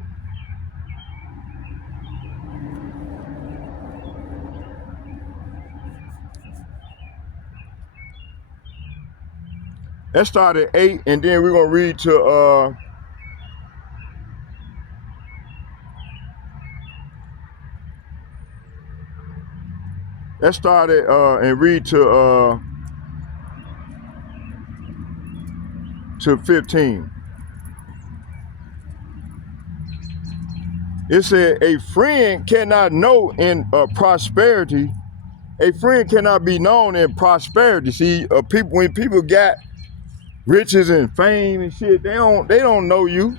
Let's start at 8, and then we're gonna read to let's start at and read to 15. It said, a friend cannot know in prosperity. A friend cannot be known in prosperity. See, when people got riches and fame and shit, they don't know you.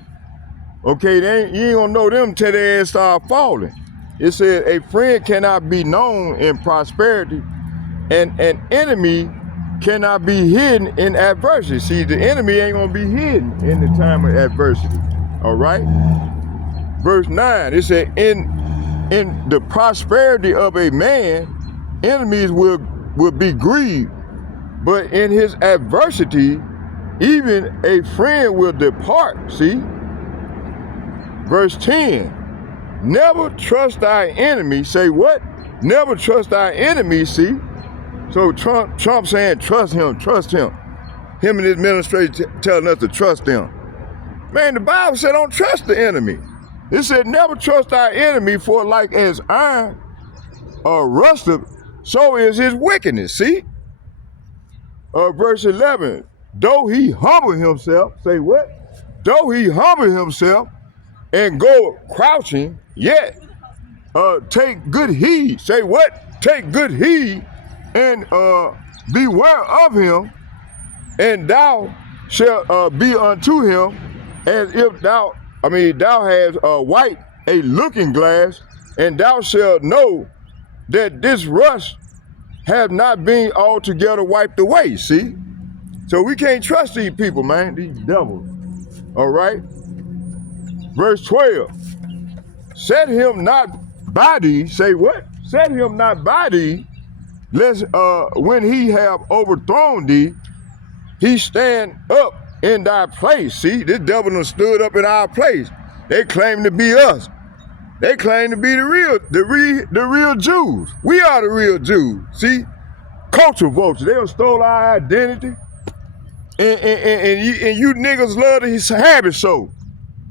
Okay, you ain't gonna know them till their ass start falling. It said a friend cannot be known in prosperity, and an enemy cannot be hidden in adversity. See, the enemy ain't gonna be hidden in the time of adversity. All right. Verse 9, it said, in the prosperity of a man, enemies will be grieved, but in his adversity, even a friend will depart, see? Verse 10, never trust thy enemy. Say what? Never trust thy enemy, see? So Trump saying, trust him, trust him. Him and his administration telling us to trust him. Man, the Bible said don't trust the enemy. It said, never trust thy enemy, for like as iron rusteth, so is his wickedness. See? Verse 11, though he humble himself, say what? Though he humble himself and go crouching, yet take good heed. Say what? Take good heed and beware of him, and thou shalt be unto him as if thou hast white a looking glass, and thou shalt know that this rust have not been altogether wiped away, see? So we can't trust these people, man, these devils, all right? Verse 12, set him not by thee, say what? Set him not by thee, lest when he have overthrown thee, he stand up in thy place. See, this devil done stood up in our place. They claim to be us. They claim to be the real Jews. We are the real Jews. See, culture vultures. They done stole our identity, and you niggas love to have it so.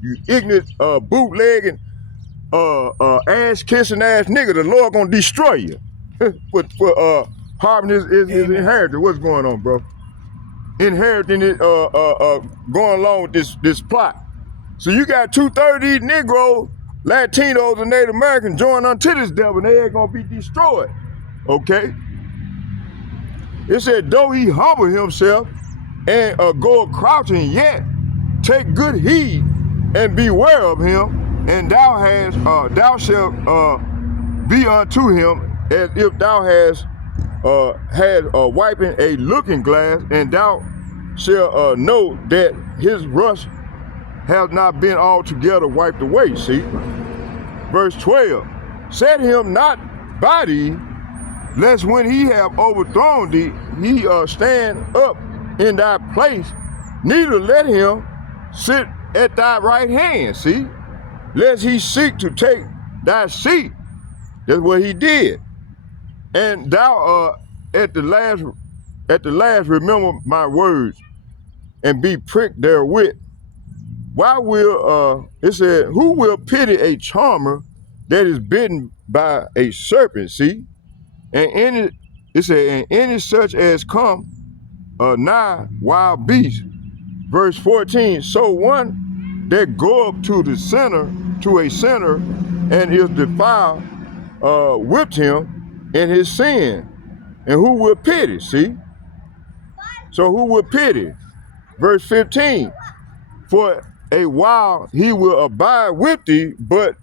You ignorant, bootlegging, ass kissing ass nigga. The Lord gonna destroy you for harming his inheritance. What's going on, bro? Inheriting it, going along with this plot. So you got 2/3 of these Negroes, Latinos, and Native Americans join unto this devil, and they ain't gonna be destroyed. Okay? It said, though he humble himself and go crouching, yet take good heed and beware of him, and thou shalt be unto him as if thou had wiping a looking glass, and thou shalt know that his rust has not been altogether wiped away. See? Verse 12. Set him not by thee, lest when he have overthrown thee, he stand up in thy place, neither let him sit at thy right hand, see? Lest he seek to take thy seat. That's what he did. And thou at the last remember my words, and be pricked therewith. Why will it said, who will pity a charmer that is bitten by a serpent? See? And any such as come nigh wild beasts. Verse 14, so one that go up to a sinner and is defiled, whipped him in his sin. And who will pity? See? So who will pity? Verse 15, for a while he will abide with thee, but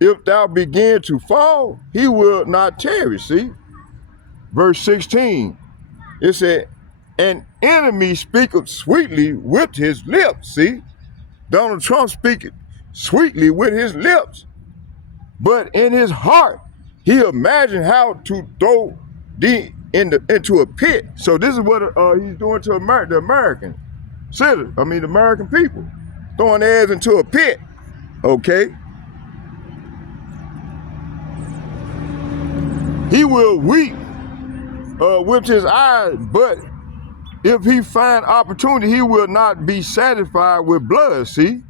if thou begin to fall, he will not tarry. See? Verse 16, it said, an enemy speaketh sweetly with his lips. See? Donald Trump speaketh sweetly with his lips, but in his heart he imagined how to throw thee into a pit. So this is what he's doing to the American citizens, the American people, throwing their ass into a pit. Okay? He will weep with his eyes, but if he find opportunity, he will not be satisfied with blood. See?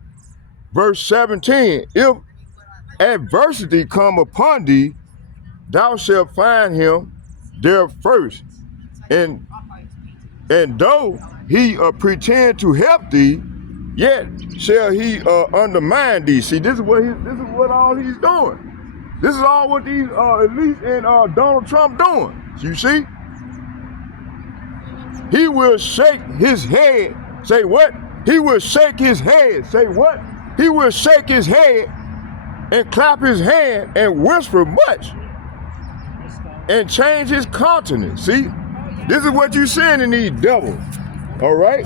Verse 17, if adversity come upon thee, thou shalt find him there first. And though he pretend to help thee, yet shall he undermine thee. See, this is what all he's doing. This is all what these elites and Donald Trump doing. You see? He will shake his head. Say what? He will shake his head. Say what? He will shake his head and clap his hand and whisper much and change his countenance. See? This is what you're seeing in these devils. All right?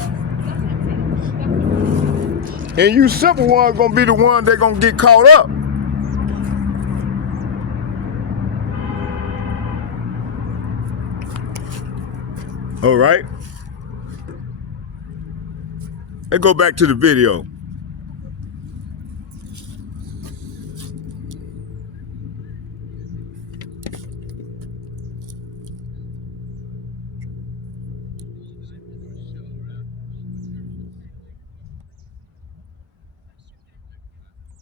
And you simple ones gonna be the ones that gonna get caught up. All right? Let's go back to the video.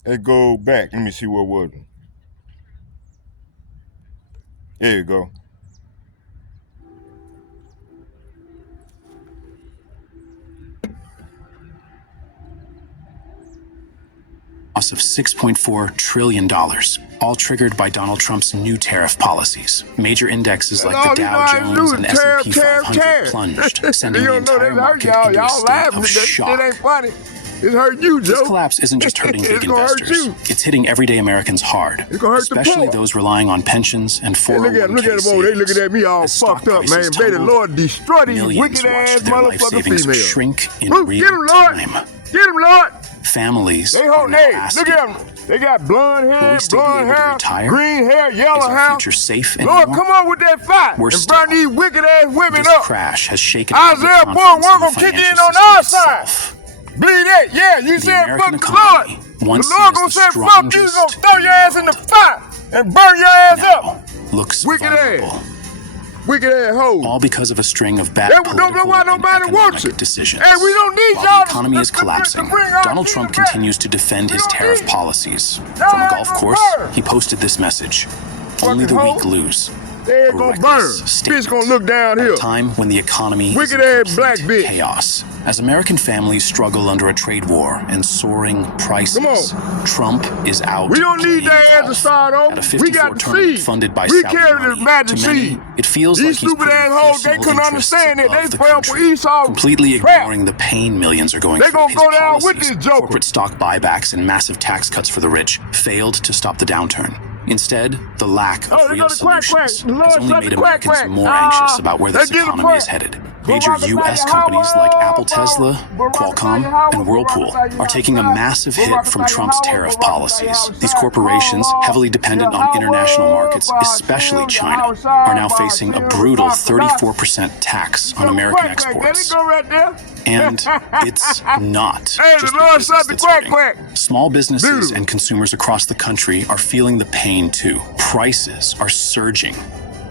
Let's go back. Let me see what was it. There you go. Loss of $6.4 trillion, all triggered by Donald Trump's new tariff policies. Major indexes like the Dow Jones and S&P 500 plunged, sending the entire market into a state of shock. It ain't funny. It's hurt you, Joe. This collapse isn't just hurting big investors. It's hitting everyday Americans hard, especially those relying on pensions and 401k Look at them over. They looking at me all fucked up, man. May the Lord destroy these wicked ass motherfucking females. Shrink in real time. Get him, Lord. Families are now asking, look at them. They got blonde hair, green hair, yellow hair. Future safe Lord, come on with that fight and burn these wicked ass women up. Crash has shaken Isaiah 4:1 gonna kick in on our side. Believe that, yeah. You said fuck the Lord. The Lord gonna say fuck you. He's gonna throw your ass in the fire and burn your ass up. Looks wicked ass. Wicked ass hoes. All because of a string of bad political and economic decisions. Hey, we don't need While y'all. The economy is collapsing. Donald Trump continues to defend his tariff policies. From a golf course, he posted this message: "Only the weak lose." They're gonna burn. Bitch gonna look downhill. At a time when the economy wicked ass black bitch chaos. As American families struggle under a trade war and soaring prices, Trump is out. We don't need that as a start over. We got the seed. Funded by we Saudi carry money. the magic To many, seed. It feels These like stupid assholes, they couldn't understand it. They fell for Esau. Completely ignoring the pain millions are going through. They gonna go down with this joker. Corporate stock buybacks and massive tax cuts for the rich failed to stop the downturn. Instead, the lack of real solutions The Lord has only shut made the quack, Americans quack. more anxious about where this Let's get the economy is quack. headed. Major U.S. companies like Apple, Tesla, Qualcomm, and Whirlpool are taking a massive hit from Trump's tariff policies. These corporations, heavily dependent on international markets, especially China, are now facing a brutal 34% tax on American exports. And it's not just the business that's hurting. Small businesses and consumers across the country are feeling the pain too. Prices are surging.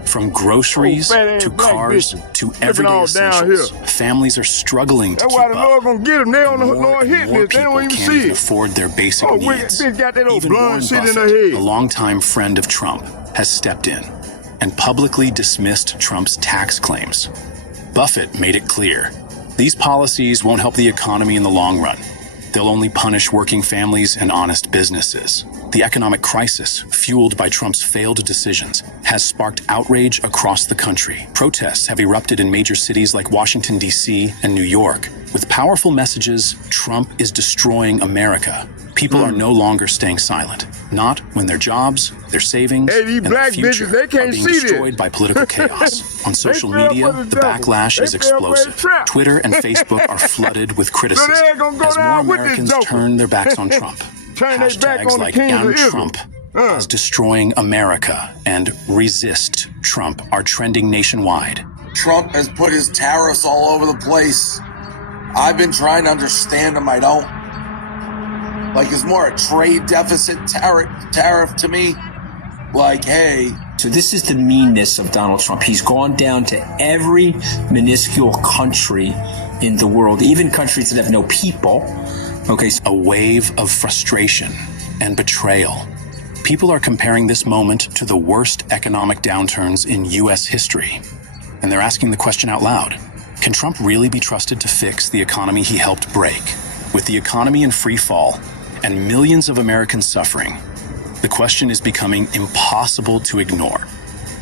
From groceries to cars to everyday essentials, families are struggling to keep up. Lord gonna get them. They on the Lord hit list. They don't even Can't see even it. afford their basic needs. Bitch got that old Even blonde Warren shit in her Buffett, head. a longtime friend of Trump, has stepped in and publicly dismissed Trump's tax claims. Buffett made it clear, these policies won't help the economy in the long run. They'll only punish working families and honest businesses. The economic crisis, fueled by Trump's failed decisions, has sparked outrage across the country. Protests have erupted in major cities like Washington, D.C. and New York. With powerful messages, Trump is destroying America. People are no longer staying silent. Not when their jobs, their savings, and their future are being destroyed by political chaos. On social media, the backlash is explosive. Twitter and Facebook are flooded with criticism as more Americans turn their backs on Trump. Hashtags like #Trump, as destroying America, and resist Trump are trending nationwide. Trump has put his tariffs all over the place. I've been trying to understand him. I don't. Like, it's more a trade deficit tariff to me. Like, hey. So this is the meanness of Donald Trump. He's gone down to every minuscule country in the world, even countries that have no people. Okay. A wave of frustration and betrayal. People are comparing this moment to the worst economic downturns in U.S. history. And they're asking the question out loud. Can Trump really be trusted to fix the economy he helped break? With the economy in free fall and millions of Americans suffering, the question is becoming impossible to ignore.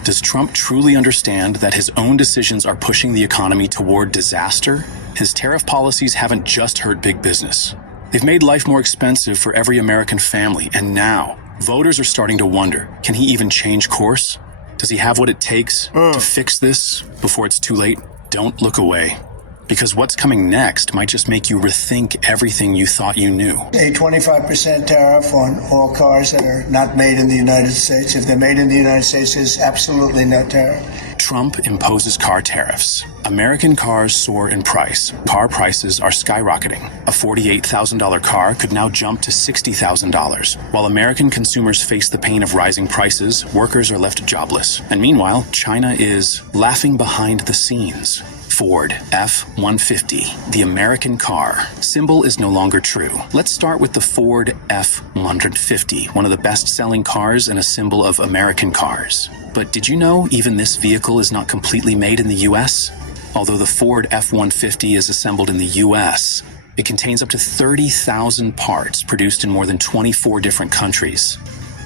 Does Trump truly understand that his own decisions are pushing the economy toward disaster? His tariff policies haven't just hurt big business. They've made life more expensive for every American family, and now voters are starting to wonder, can he even change course? Does he have what it takes to fix this before it's too late? Don't look away, because what's coming next might just make you rethink everything you thought you knew. A 25% tariff on all cars that are not made in the United States. If they're made in the United States, there's absolutely no tariff. Trump imposes car tariffs. American cars soar in price. Car prices are skyrocketing. A $48,000 car could now jump to $60,000. While American consumers face the pain of rising prices, workers are left jobless. And meanwhile, China is laughing behind the scenes. Ford F-150, the American car. Symbol is no longer true. Let's start with the Ford F-150, one of the best-selling cars and a symbol of American cars. But did you know even this vehicle is not completely made in the U.S.? Although the Ford F-150 is assembled in the U.S., it contains up to 30,000 parts produced in more than 24 different countries.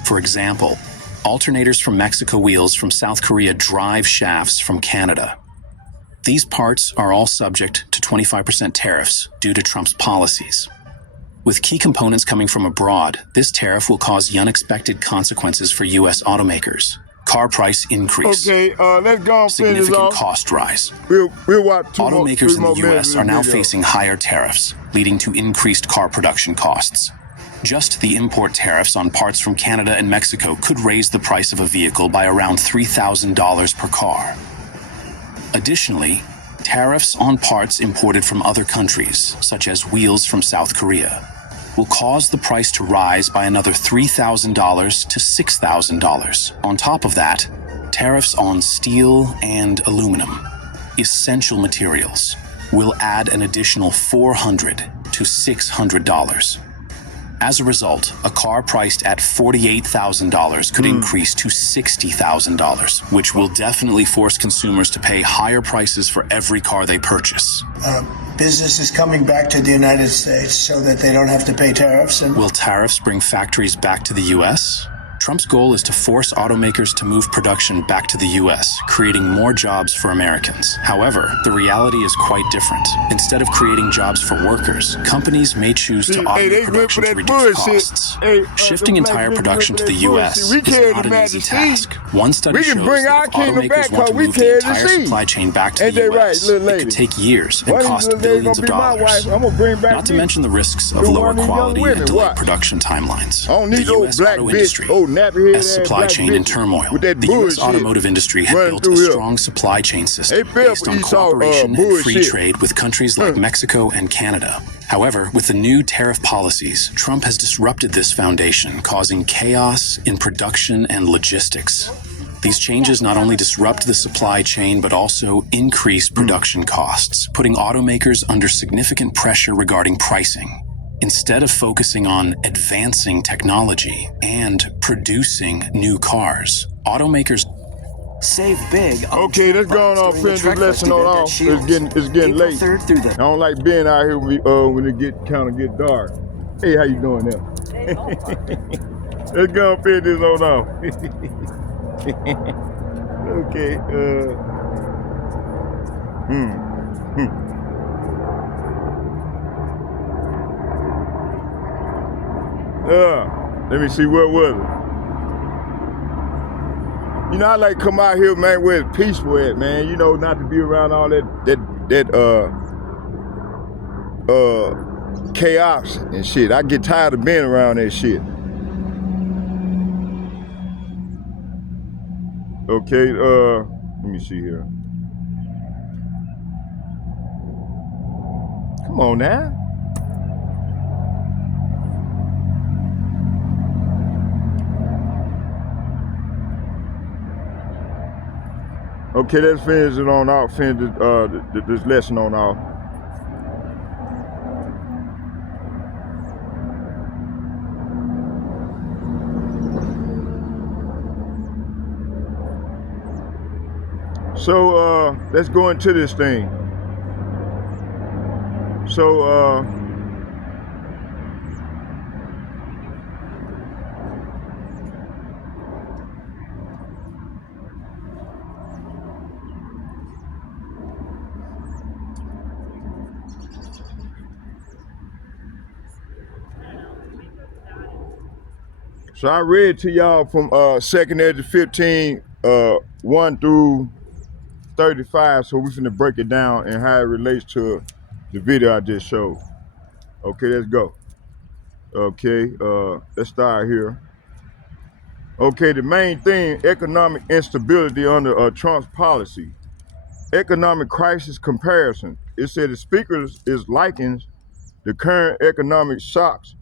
For example, alternators from Mexico, wheels from South Korea, drive shafts from Canada. These parts are all subject to 25% tariffs due to Trump's policies. With key components coming from abroad, this tariff will cause the unexpected consequences for U.S. automakers. Car price increase. Okay, let's go and finish significant off. Cost rise. We'll watch Automakers in the U.S. are now video. facing higher tariffs, leading to increased car production costs. Just the import tariffs on parts from Canada and Mexico could raise the price of a vehicle by around $3,000 per car. Additionally, tariffs on parts imported from other countries, such as wheels from South Korea, will cause the price to rise by another $3,000 to $6,000. On top of that, tariffs on steel and aluminum, essential materials, will add an additional $400 to $600. As a result, a car priced at $48,000 could increase to $60,000, which will definitely force consumers to pay higher prices for every car they purchase. Business is coming back to the United States so that they don't have to pay tariffs. And will tariffs bring factories back to the U.S.? Trump's goal is to force automakers to move production back to the U.S., creating more jobs for Americans. However, the reality is quite different. Instead of creating jobs for workers, companies may choose to automate production to reduce costs. Shifting entire production to the U.S. is not an easy task. One study shows that if automakers want to move the entire supply chain back to the U.S., it could take years and cost billions of dollars. Not to mention the risks of lower quality and delayed production timelines. The U.S. auto industry, as supply chain in turmoil, the U.S. automotive industry had built a strong supply chain system based on cooperation and free trade with countries like Mexico and Canada. However, with the new tariff policies, Trump has disrupted this foundation, causing chaos in production and logistics. These changes not only disrupt the supply chain, but also increase production costs, putting automakers under significant pressure regarding pricing. Instead of focusing on advancing technology and producing new cars, automakers save big. Okay, let's go on finish this lesson on off. It's getting late. I don't like being out here when it get dark. Hey, how you doing there? Let's go and finish this on off. Okay. Let me see, where was it? You know, I like to come out here, man, where it's peaceful at, man. You know, not to be around all that chaos and shit. I get tired of being around that shit. Okay, let me see here. Come on now. Okay, let's finish it on off. Finish this lesson on off. So let's go into this thing. So So I read to y'all from 2nd Esdras 15, 1 through 35. So we're finna break it down and how it relates to the video I just showed. Okay, let's go. Okay, let's start here. Okay, the main thing, economic instability under Trump's policy. Economic crisis comparison. It said the speaker is likens the current economic shocks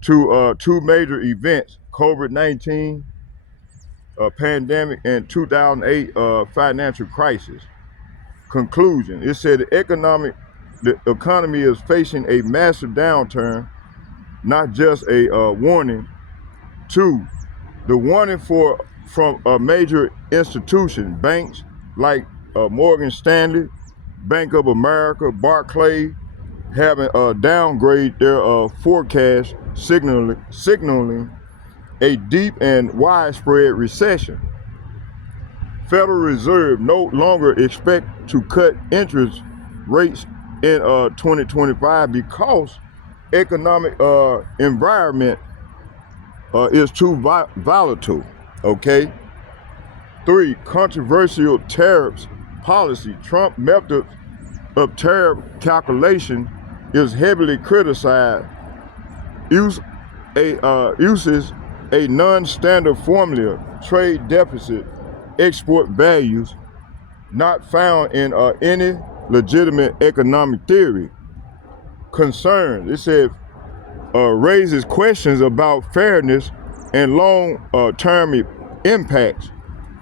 to two major events, COVID-19 pandemic and 2008 financial crisis. Conclusion, it said the economy is facing a massive downturn, not just a warning. Two, the warning from a major institution, banks like Morgan Stanley, Bank of America, Barclays, having downgrade their forecast, signaling a deep and widespread recession. Federal Reserve no longer expect to cut interest rates in 2025 because economic environment is too volatile. Okay. 3, controversial tariffs policy. Trump method of tariff calculation is heavily criticized. Uses a non-standard formula, trade deficit, export values, not found in any legitimate economic theory. Concerns, it said, raises questions about fairness and long-term impacts.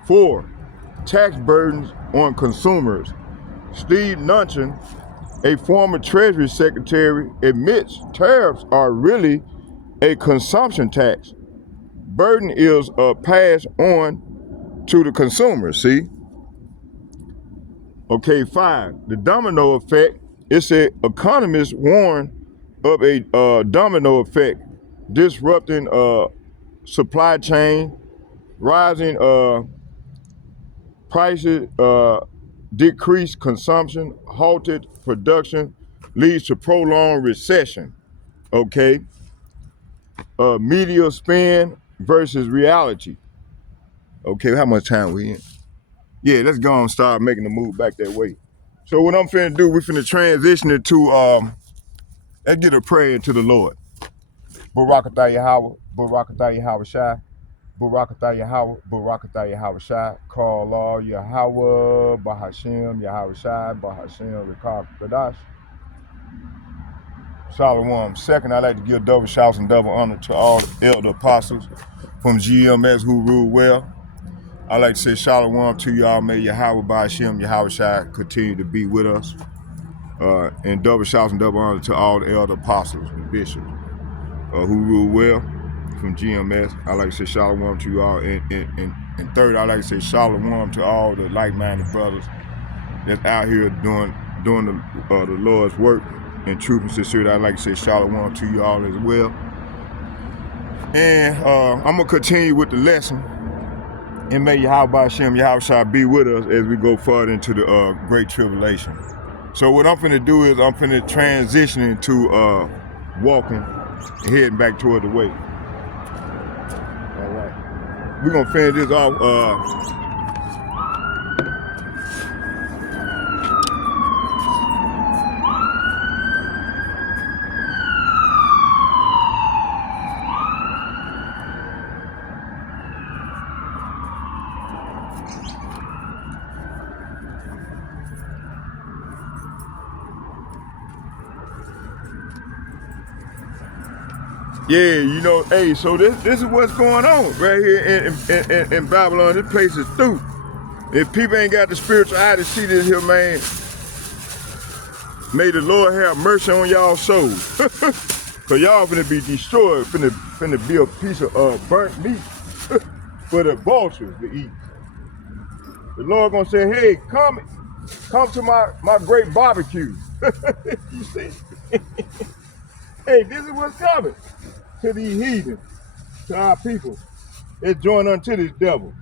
4, tax burdens on consumers. Steve Mnuchin, a former Treasury Secretary, admits tariffs are really a consumption tax. Burden is passed on to the consumer, see? Okay, 5, the domino effect. It said economists warn of a domino effect disrupting supply chain, Rising prices, decreased consumption, halted production, leads to prolonged recession. Okay. Media spin versus reality. Okay, how much time we in? Yeah, let's go and start making the move back that way. So what I'm finna do, we finna transition it to let's get a prayer into the Lord. Barakatah Yahweh, Barakatah Yahweh Shai, Barakatah Yahweh, Barakatah Yahweh Shai, call all Yahweh, Bahashem, Yahweh Shai, Bahashem, Rekah Kadash. Shalom. Second, I'd like to give double shouts and double honor to all the elder apostles from GMS who rule well. I'd like to say shalom to y'all. May Yahweh Bahashem, Yahweh Shai continue to be with us. And double shouts and double honor to all the elder apostles and bishops who rule well from GMS. I'd like to say shalom to you all. And third, I'd like to say shalom to all the like-minded brothers that's out here doing the Lord's work in truth and sincerity. I'd like to say shalom to you all as well. And I'm going to continue with the lesson. And may Yahweh Hashem, Yahweh Shai be with us as we go further into the Great Tribulation. So what I'm finna do is I'm finna transition into walking and heading back toward the way. All right. We're gonna finish this off. Yeah, you know, hey, so this is what's going on right here in Babylon. This place is through. If people ain't got the spiritual eye to see this here, man, may the Lord have mercy on y'all souls. Cause y'all finna be destroyed, finna be a piece of burnt meat for the vultures to eat. The Lord gonna say, hey, come to my great barbecue. You see? Hey, this is what's coming to these heathens, to our people. Let's join unto this devil.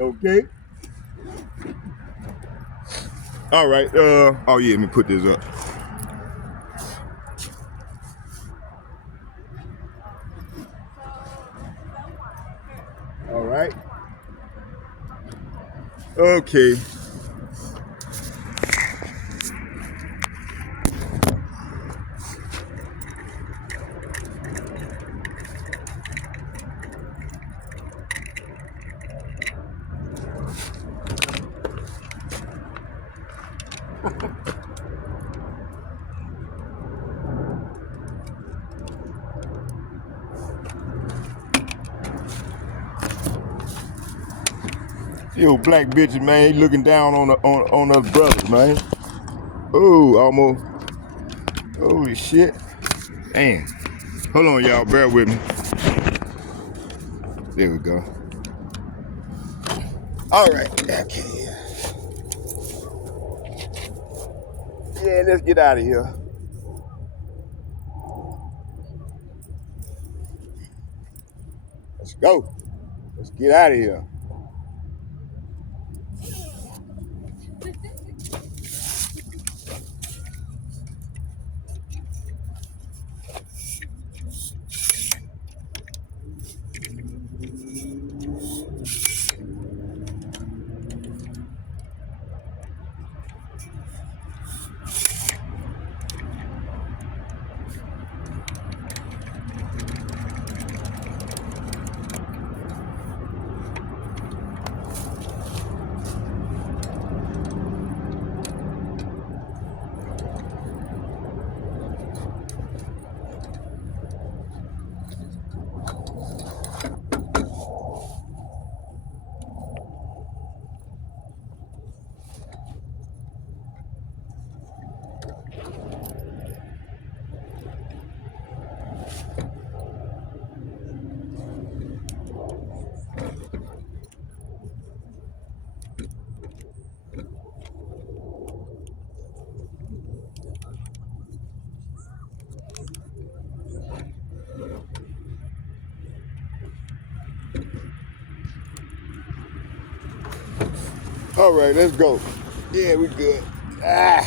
Okay? All right, oh yeah, let me put this up. All right. Okay. Yo, black bitches, man, he looking down on us brothers, man. Oh, almost. Holy shit. Man. Hold on, y'all. Bear with me. There we go. All right. Okay. Yeah, let's get out of here. Let's go. Let's get out of here. All right, let's go. Yeah, we good. Ah.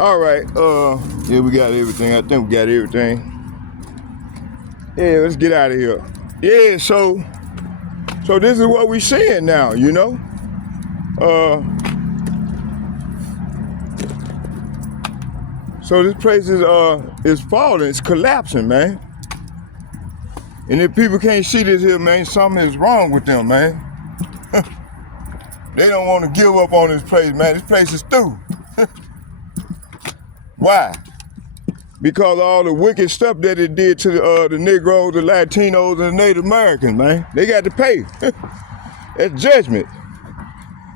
All right, yeah, we got everything. I think we got everything. Yeah, let's get out of here. Yeah, so this is what we seeing now, you know? So this place is falling, it's collapsing, man. And if people can't see this here, man, something is wrong with them, man. They don't want to give up on this place, man. This place is through. Why? Because all the wicked stuff that it did to the Negroes, the Latinos, and the Native Americans, man. They got to pay. That's judgment.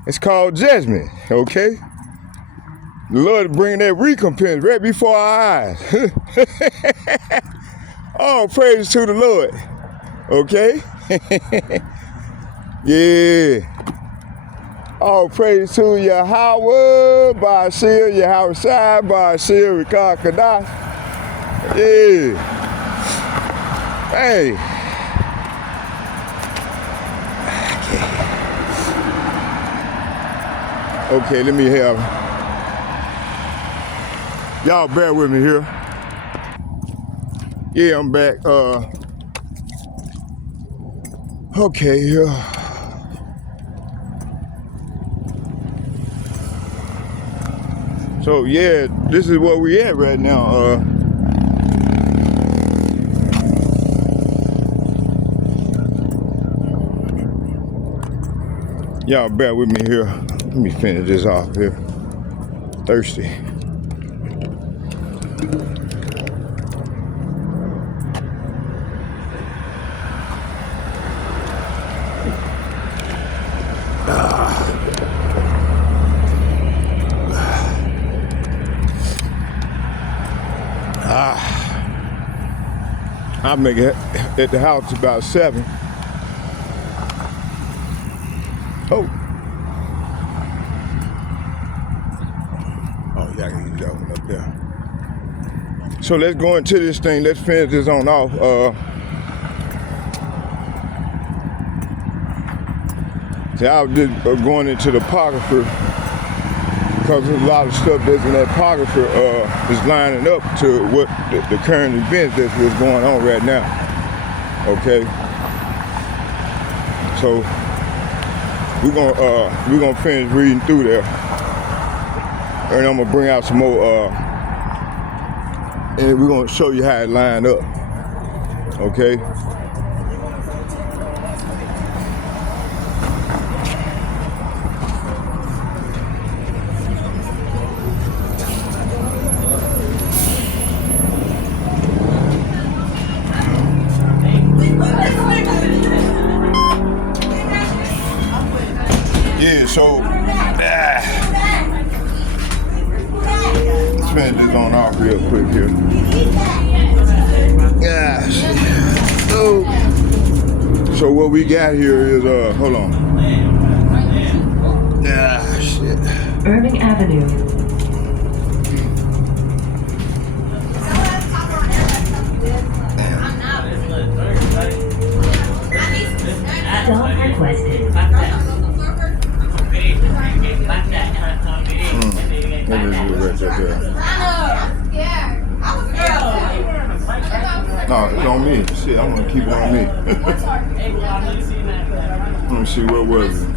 It's called judgment, okay? The Lord is bringing that recompense right before our eyes. All praise to the Lord, okay? Yeah. All praise to Yahweh, Ba'ashir, Yahweh Shai, Ba'ashir, Rikah Kadash. Yeah. Hey. Okay, let me have. Y'all bear with me here. Yeah, I'm back. Okay, yeah. So yeah, this is where we at right now. Y'all bear with me here. Let me finish this off here. Thirsty. I make it at the house about 7. Oh, yeah, I can use that one up there. So let's go into this thing. Let's finish this on off. See, I was just going into the apocrypha because there's a lot of stuff that's in that apocrypha is lining up to what the current events that's what's going on right now. Okay. So we're gonna finish reading through there, and I'm gonna bring out some more, and we're gonna show you how it lined up. Okay. Yeah, so let's finish this on off real quick here. Gosh. So what we got here is hold on. Shit. Irving Avenue. Stop requested. No, it's on me. Shit, I'm gonna keep it on me. Let me see, where was it?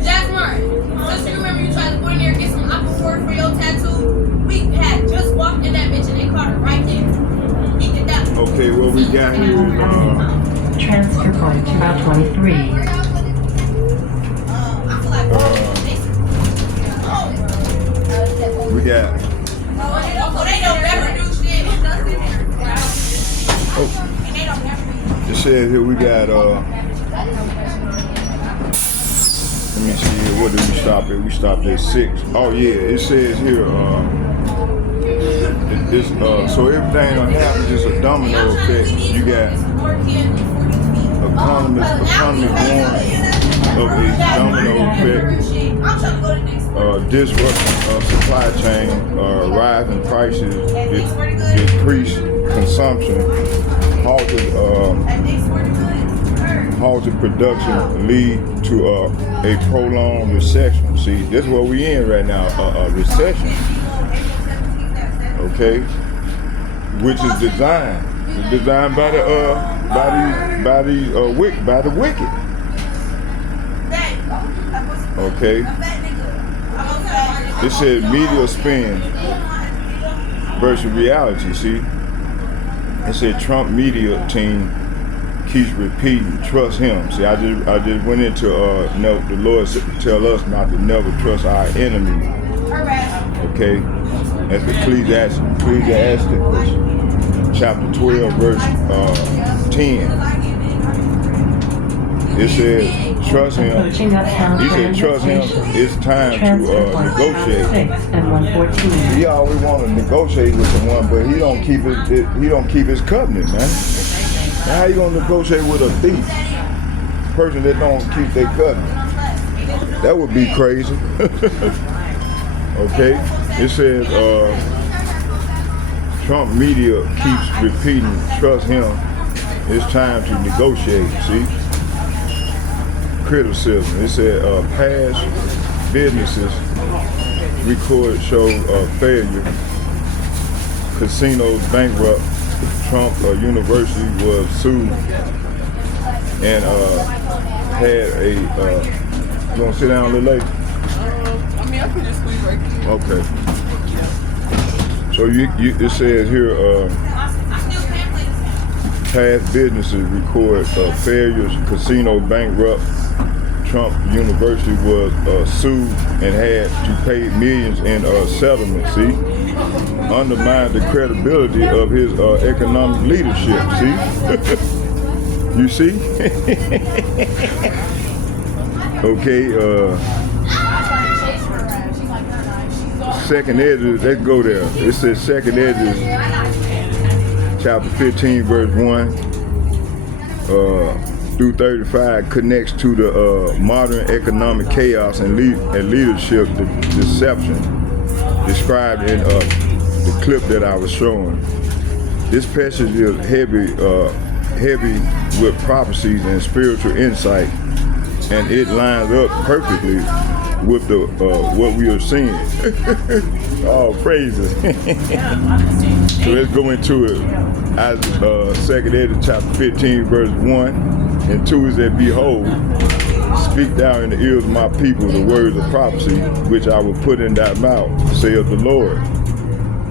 Jazz Martin. Just you remember you tried to go in there and get some aquaphor for your tattoo? We had just walked in that bitch and they caught her right there. We did that. Okay, what we got here is transfer point to Route 23. We got. It says here we got. Let me see here. What did we stop at? We stopped at 6. Oh yeah, it says here. So everything that happens is a domino effect. You got. economy born of a domino effect, disruption of supply chain, rising prices, decreased consumption, halted production, lead to a prolonged recession. See, this is what we in right now, a recession. Okay, which is designed by the wicked. Okay, it said media spin versus reality. See, it said Trump media team keeps repeating, trust him. See, I just went into the Lord tell us not to never trust our enemy. Okay, that's Ecclesiastes chapter 12 verse 10. It says trust him. He said trust him. It's time to negotiate. He always want to negotiate with someone, but he don't keep his covenant, man. Now how you gonna negotiate with a thief? Person that don't keep their covenant. That would be crazy. Okay? It says Trump media keeps repeating, trust him. It's time to negotiate, see? Criticism. It said past businesses record show failure. Casinos bankrupt. Trump University was sued and had a. You want to sit down a little later? I mean, I could just squeeze right here. Okay. So it says here, past businesses record failures. Casino bankrupt. Trump University was sued and had to pay millions in settlement. See, undermined the credibility of his economic leadership. See, you see. Okay. 2Esdras. Let's go there. It says 2Esdras, chapter 15, verse 1. Through 35 connects to the modern economic chaos and leadership deception described in the clip that I was showing. This passage is heavy with prophecies and spiritual insight, and it lines up perfectly with the what we are seeing. Oh, praises. So let's go into it. As 2Esdras chapter 15, verse 1 and 2 is that, behold, speak thou in the ears of my people the words of prophecy, which I will put in thy mouth, saith the Lord,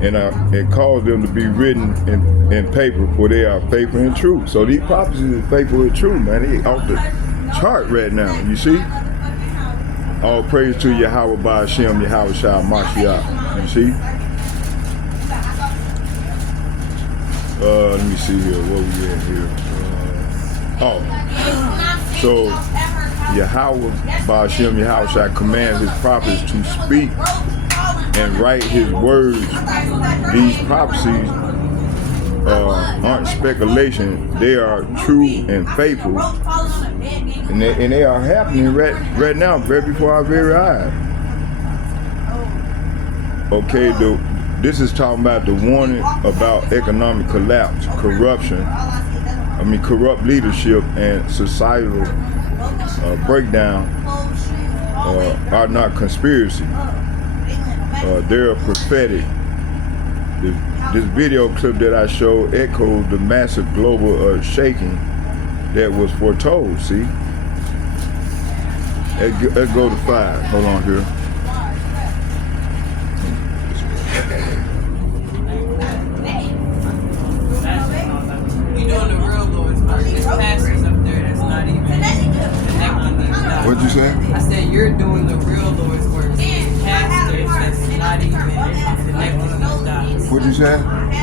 and cause them to be written in paper, for they are faithful and true. So these prophecies are faithful and true, man. They off the chart right now, you see? All praise to Yahweh Ba'ashem, Yahweh Shah Mashiach, you see? Let me see here, what we at here? So Yahweh Ba'ashem, Yahweh Shah commands his prophets to speak and write his words. These prophecies aren't speculation, they are true and faithful. And they are happening right now, right before our very eyes. Okay, this is talking about the warning about economic collapse, corruption, corrupt leadership and societal breakdown are not conspiracy. They're prophetic. This video clip that I showed echoed the massive global shaking that was foretold, see? Let's go to 5. Hold on here. You doing the real Lord's work. There's pastors up there that's not even connecting these dots. What'd you say? I said you're doing the real Lord's work. There's pastors that's not even connecting these dots. What'd you say?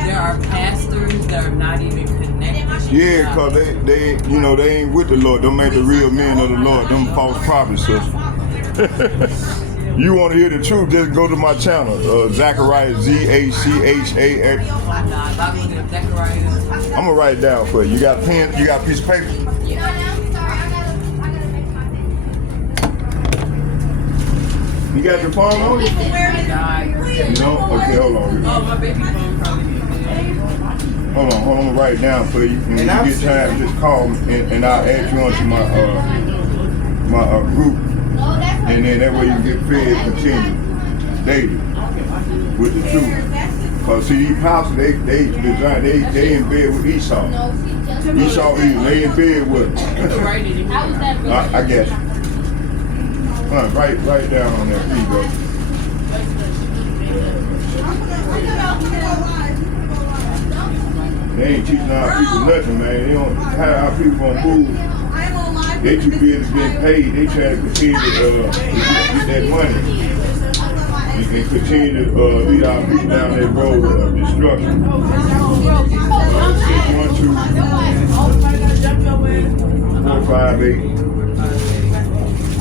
There are pastors that are not even connecting. Yeah, cause they ain't with the Lord. Them ain't the real men of the Lord. Them false prophets. You want to hear the truth? Just go to my channel, Zachariah Zachar. I'm gonna write it down for you. You got a pen? You got a piece of paper? You got your phone on you? No? Okay, hold on. Oh, my baby phone probably. Hold on, I'm gonna write it down for you. And when you get time, just call me and I'll add you onto my group. And then that way you get fed continue daily with the truth. Cause see these pastors, they in bed with Esau. Esau, they in bed with him. I guess. Write down on that. Here you go. They ain't teaching our people nothing, man. They don't how our people gonna move. They too busy getting paid. They try to continue to get that money. You can continue to lead our people down that road of destruction.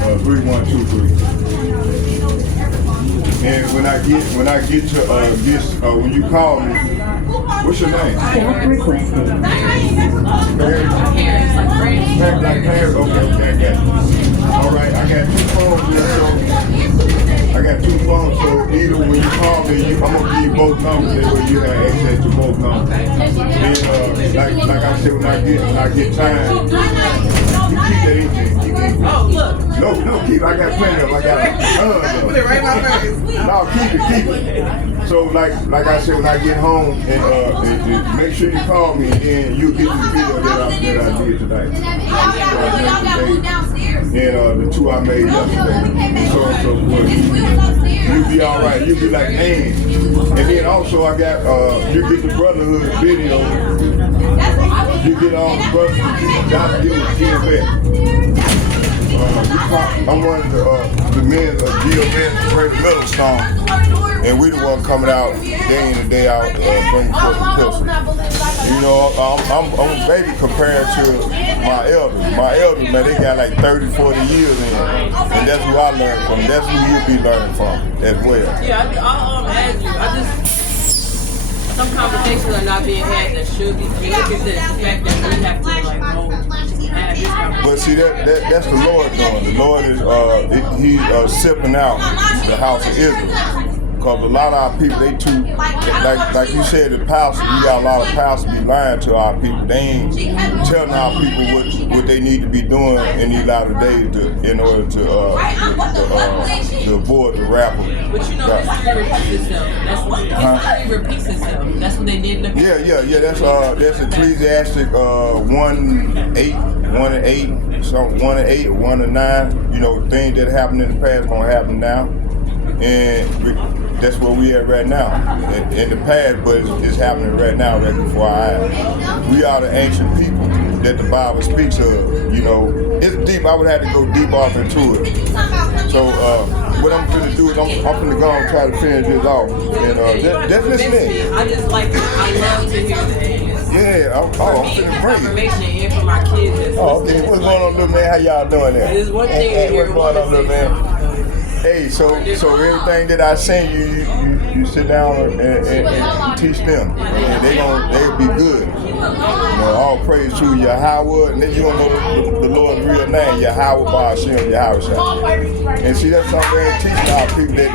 612-458-3123. And when I get to this, when you call me, what's your name? Barry? Like Barry? Okay, I got you. All right, I got 2 phones here, so I got 2 phones, so either when you call me, I'm gonna give you both numbers, that way you have access to both numbers. And like I said, when I get time, you keep that anything. Oh, look. No, keep it. I got plenty of them. I got tons of them. Put it right in my face. No, keep it. So like I said, when I get home, and make sure you call me, and then you'll get the video that I did tonight. And the 2 I made yesterday. So forth. You'll be all right. You'll be like, man. And then also I got you get the brotherhood video. You get all the brothers. Y'all deal with GMS. I'm one of the men of GMS, Greater Middlestone, and we the one coming out day in and day out bringing forth the epistle. You know, I'm a baby compared to my elders. My elders, man, they got like 30, 40 years in, and that's who I learned from. That's who you'll be learning from as well. Yeah, I'll add you. Some conversations are not being had that should be. Look at the fact that we have to like go have this conversation. But see, that's the Lord doing. The Lord is he's sipping out the house of Israel. Because a lot of our people, they too, like you said, the pastors, we got a lot of pastors be lying to our people. They ain't telling our people what they need to be doing in these latter days in order to avoid the rapper. But you know, history repeats itself. History repeats itself. That's what they did in the Yeah. That's Ecclesiastic 1:8, something 1:8 or 1:9. You know, things that happened in the past gonna happen now, and that's where we at right now. In the past, but it's happening right now, right before our eyes. We are the ancient people that the Bible speaks of. You know, it's deep. I would have to go deep off into it. So what I'm going to do is I'm going to go and try to finish this off. And just listen in. I just like, I love to hear that. Yeah, I'm finna bring information in for my kids. Oh, okay. What's going on, little man? How y'all doing there? There's one thing hey, what's going on, little man? Hey, so everything that I send you sit down and teach them, and they'll be good. You know, all praise to Yahweh, and then you don't know the Lord's real name, Yahweh Ba'ashem, Yahweh. And see, that's something they ain't teaching our people, that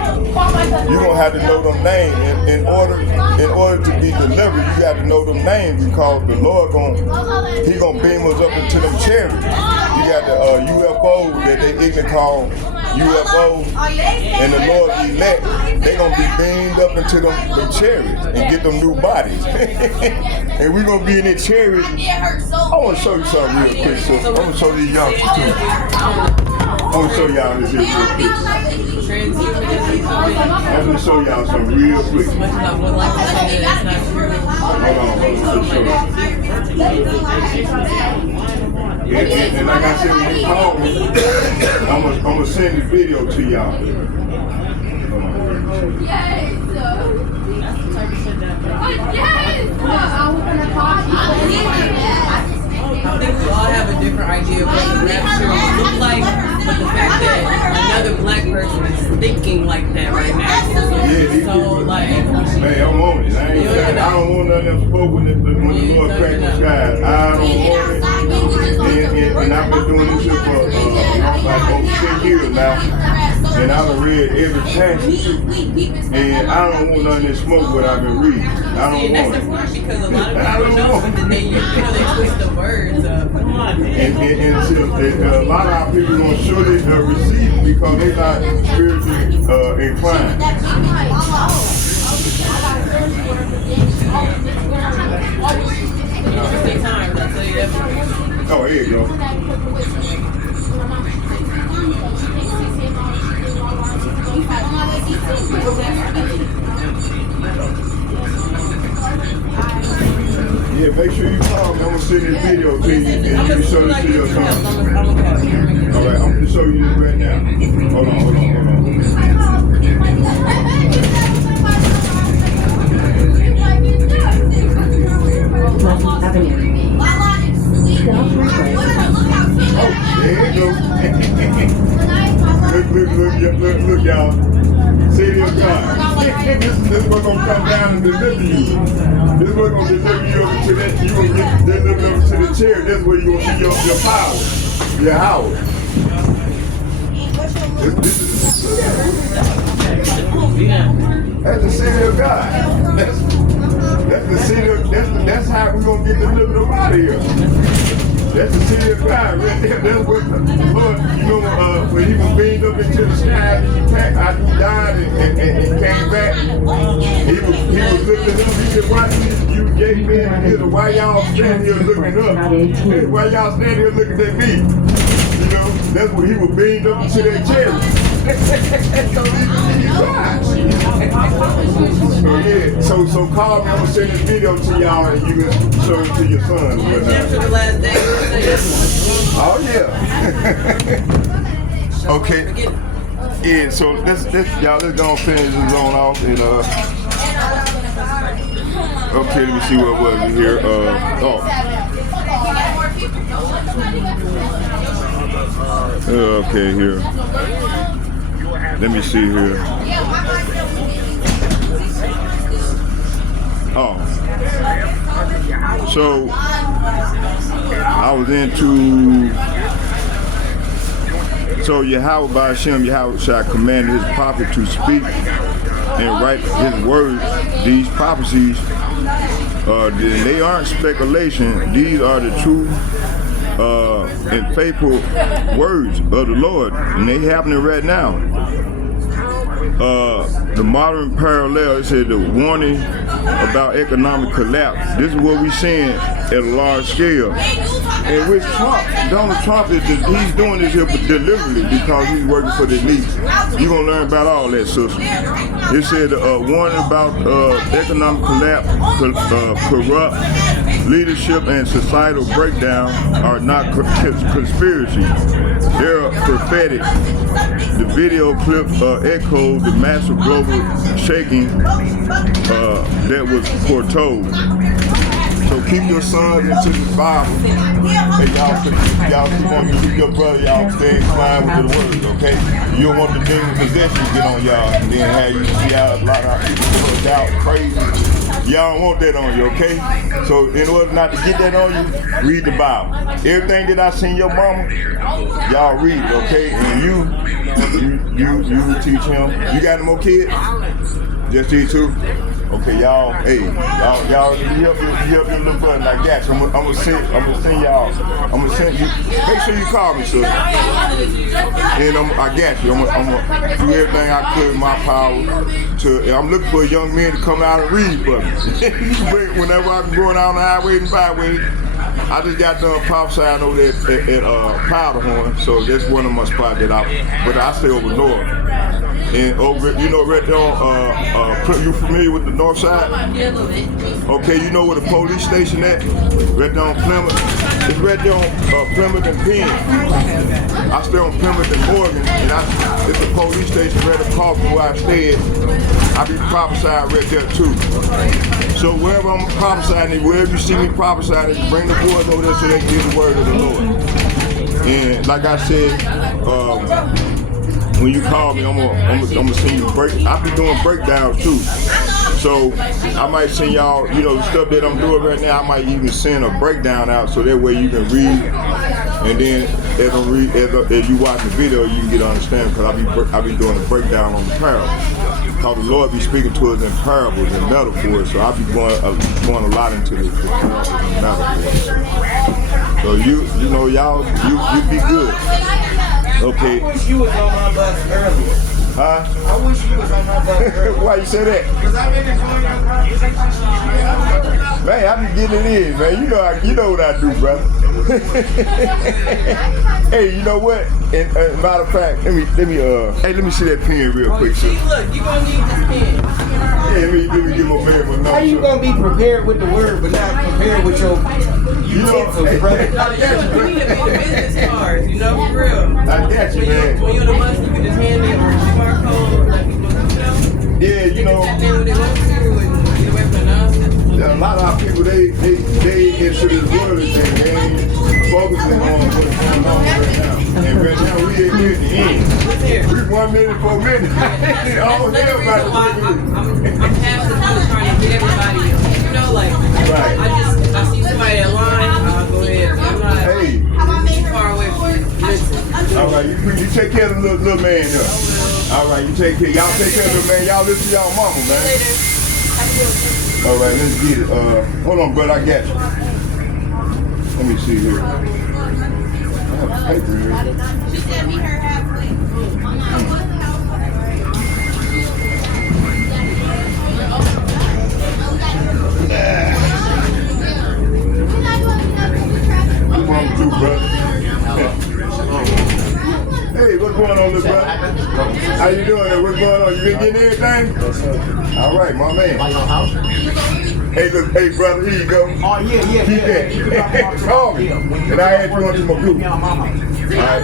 you gonna have to know them names in order to be delivered. You got to know them names, because the Lord He gonna beam us up into them chariots. You got the UFO that they ignorant call UFO, and the Lord elect, they gonna be beamed up into them chariots and get them new bodies. And we gonna be in the chariots. I wanna show you something real quick, sister. I'm gonna show these young too. I'm gonna show y'all this here real quick. I'm gonna show y'all something real quick. Hold on, let me show you. And like I said, when you call me, I'm gonna send the video to y'all. I think we all have a different idea of what the rapture will look like, but the fact that another black person is thinking like that right now. So like, man, I'm on it. I don't want nothing else spoken when the Lord cracked the skies. I don't want it. And I've been doing this here for like over 10 years now. And and I've read every passage, and I don't want none of this smoke what I've been reading. I don't want That's it. the part because a lot of people know, but then they twist the words up. And a lot of our people gonna surely receive it because they're not spiritually inclined. Oh, here you go. Yeah, make sure you call me. I'm gonna send this video to you and you can show this to your son. Alright, I'm gonna show you this right now. Hold on. Oh, there you go. Look, y'all. City of God. This is what's gonna come down and deliver you. This is what's gonna deliver you to that. You gonna get delivered over to the chair. That's where you gonna see your power, your house. That's the city of God. That's the city of. That's how we gonna get delivered up out of here. That's the city of God right there. That's what the Lord, when he was beamed up into the sky after he died and came back, he was looking up. He said, why you gave me in here? Why y'all standing here looking up? Why y'all standing here looking at me? That's when he was beamed up into that chair. So call me. I'm gonna send this video to y'all and you can show it to your son. Oh yeah. Okay. Yeah. So let's go and finish this on off and okay. Let me see what was in here. Okay, here. Let me see here. Oh. So, I was into... So, Yahweh by Hashem, Yahweh shall command his prophet to speak and write his words. These prophecies, they aren't speculation. These are the true and faithful words of the Lord, and they happening right now. The modern parallel, it said the warning about economic collapse. This is what we're seeing at a large scale. And with Trump, Donald Trump, he's doing this here deliberately because he's working for the elite. You're going to learn about all that, sister. It said warning about economic collapse, corrupt leadership and societal breakdown are not conspiracy. They're prophetic. The video clip echoed the massive global shaking that was foretold. So keep your sons into the Bible, and y'all keep on your brother, y'all stay inclined with the word, okay? You don't want the demon possession to get on y'all, and then have you see out a lot of people doubt, crazy. Y'all don't want that on you, okay? So in order not to get that on you, read the Bible. Everything that I seen your mama, y'all read it, okay? And you teach him. You got no more kids? Just these two? Okay, y'all, hey, y'all help your little brother. And I got you. I'm gonna send y'all. I'm gonna send you. Make sure you call me, sir. And I got you. I'm gonna do everything I could in my power to. I'm looking for a young man to come out and read for me. Whenever I'm going down the highway and byway, I just got done prophesying over there at Powderhorn, so that's one of my spots but I stay over north. And over, right there on, you familiar with the north side? Okay, you know where the police station at? Right there on Plymouth. It's right there on Plymouth and Penn. I stay on Plymouth and Morgan, and it's a police station right across from where I stay at. I be prophesying right there too. So wherever I'm prophesying, wherever you see me prophesying, bring the boys over there so they can hear the word of the Lord. And like I said, when you call me, I'm gonna send you I be doing breakdowns too. So I might send y'all, the stuff that I'm doing right now, I might even send a breakdown out so that way you can read. And then as you watch the video, you can get understanding because I be doing a breakdown on the parables. Because the Lord be speaking to us in parables and metaphors, so I be going a lot into the parables and metaphors. So you know y'all you be good. Okay. I wish you was on my bus earlier. Huh? I wish you was on my bus earlier. Why you say that? Because I've been enjoying your conversation. Man, I be getting it in, man. You know what I do, brother. Hey, you know what? And matter of fact, let me see that pen real quick. See, look, you gonna need this pen. Yeah, let me get my man with How you gonna be prepared with the word, but not prepared with your utensils, brother? You need to be the business cards, you know, for real. I got you, man. When you're on the bus, you can just hand in or QR code, like people, Yeah, you know. Tap in what they want to and get away from the nonsense. A lot of our people, they into this world and they ain't focusing on what's going on right now. And right now we ain't near the end. We 1 minute, 4 minutes. That's another reason why I'm passing through trying to get everybody, you know, like, right. I see somebody in line, I'll go ahead. I'm not too far away from it. All right, you take care of the little man there. All right, you take care. Y'all take care of the man. Y'all listen to y'all mama, man. All right, let's get it. Hold on, brother, I got you. Let me see here. I have paper here. She said meet her halfway. What's wrong with you, brother? Hey, what's going on, little brother? How you doing there? What's going on? You been getting everything? All right, my man. Hey, look, hey, brother, here you go. Oh, yeah. Keep that. Call me. And I add you onto my group. All right.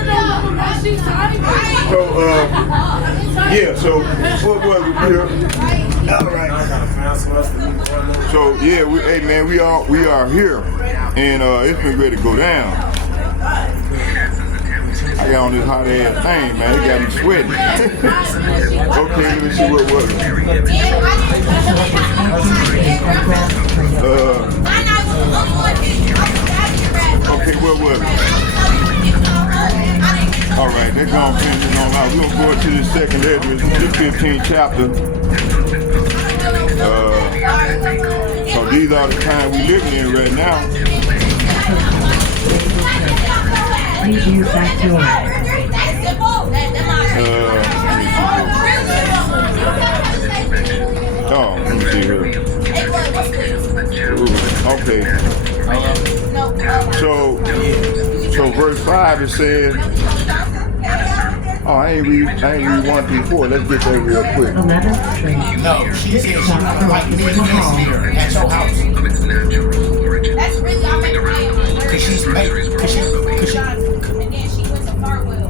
So, what was it here? All right. So, yeah, we are here. And it's been ready to go down. I got on this hot ass thing, man. It got me sweating. Okay, let me see what was it. Okay, what was it? All right, they're gonna finish it on out. We're gonna go into the 2Esdras, the 15th chapter. So these are the times we living in right now. Please use that door. Let me see here. Okay. So verse 5 it says, I ain't read 1 through 4. Let's get that real quick. 11th Street. No, she said she would like me to here at your house. That's really all my Cause she's made. And then she went to Farwell.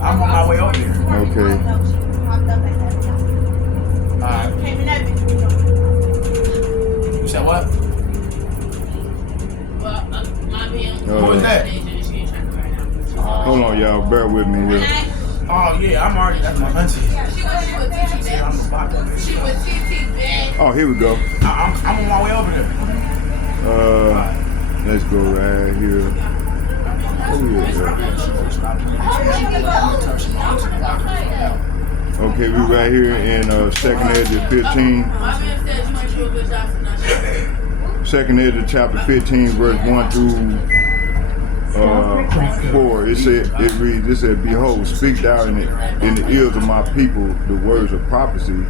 I'm on my way over here. Okay. You said what? Who is that? Hold on, y'all. Bear with me here. Oh yeah, I'm already. That's my auntie. Oh, here we go. I'm on my way over there. Let's go right here. Okay, we right here in 2Esdras 15. 2Esdras chapter 15, verse 1 through 4. It reads, Behold, speak thou in the ears of my people the words of prophecy,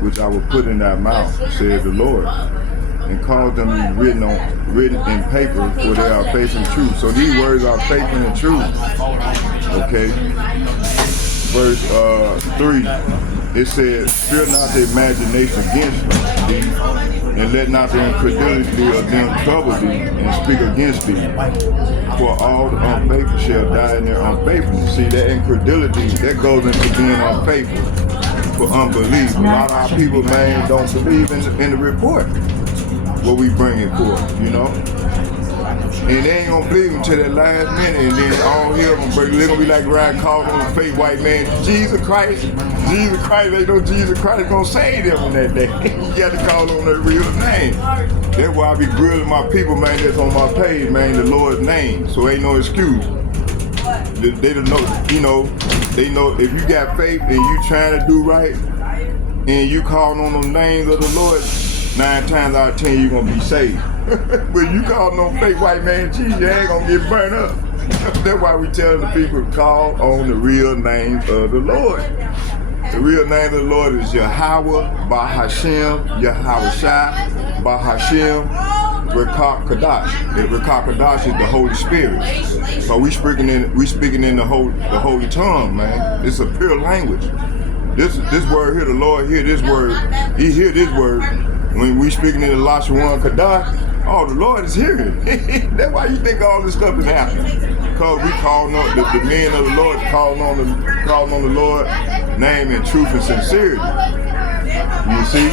which I will put in thy mouth, says the Lord, and cause them to be written in paper, for they are faith and truth. So these words are faith and truth. Okay. Verse 3, it says, Fear not the imagination against thee, and let not the incredulity of them trouble thee, and speak against thee. For all the unfaithful shall die in their unfaithfulness. See, that incredulity, that goes into being unfaithful for unbelief. A lot of our people, man, don't believe in the report, what we bringing forth, you know? And they ain't gonna believe until that last minute, and then all hell gonna break. They're gonna be like Ryan called on the fake white man, Jesus Christ. They know Jesus Christ gonna save them in that day. You got to call on their real name. That's why I be grilling my people, man, that's on my page, man, the Lord's name. So ain't no excuse. they don't know, you know, they know if you got faith and you trying to do right and you calling on the names of the Lord, 9 times out of 10 you're gonna be saved. But you calling on fake white man cheese, you ain't gonna get burnt up. That's why we tell the people to call on the real name of the Lord. The real name of the Lord is Yahweh, Bahashem, Yahweh Shai, Bahashem, Rekah Kadash. The Rekah Kadash is the Holy Spirit. So we speaking in the holy tongue, man. It's a pure language. This word here, the Lord hear this word. He hear this word. When we speaking in the Lashawan Kadash, oh, the Lord is hearing. That's why you think all this stuff is happening. Because we calling on the men of the Lord, calling on the Lord name in truth and sincerity. You see?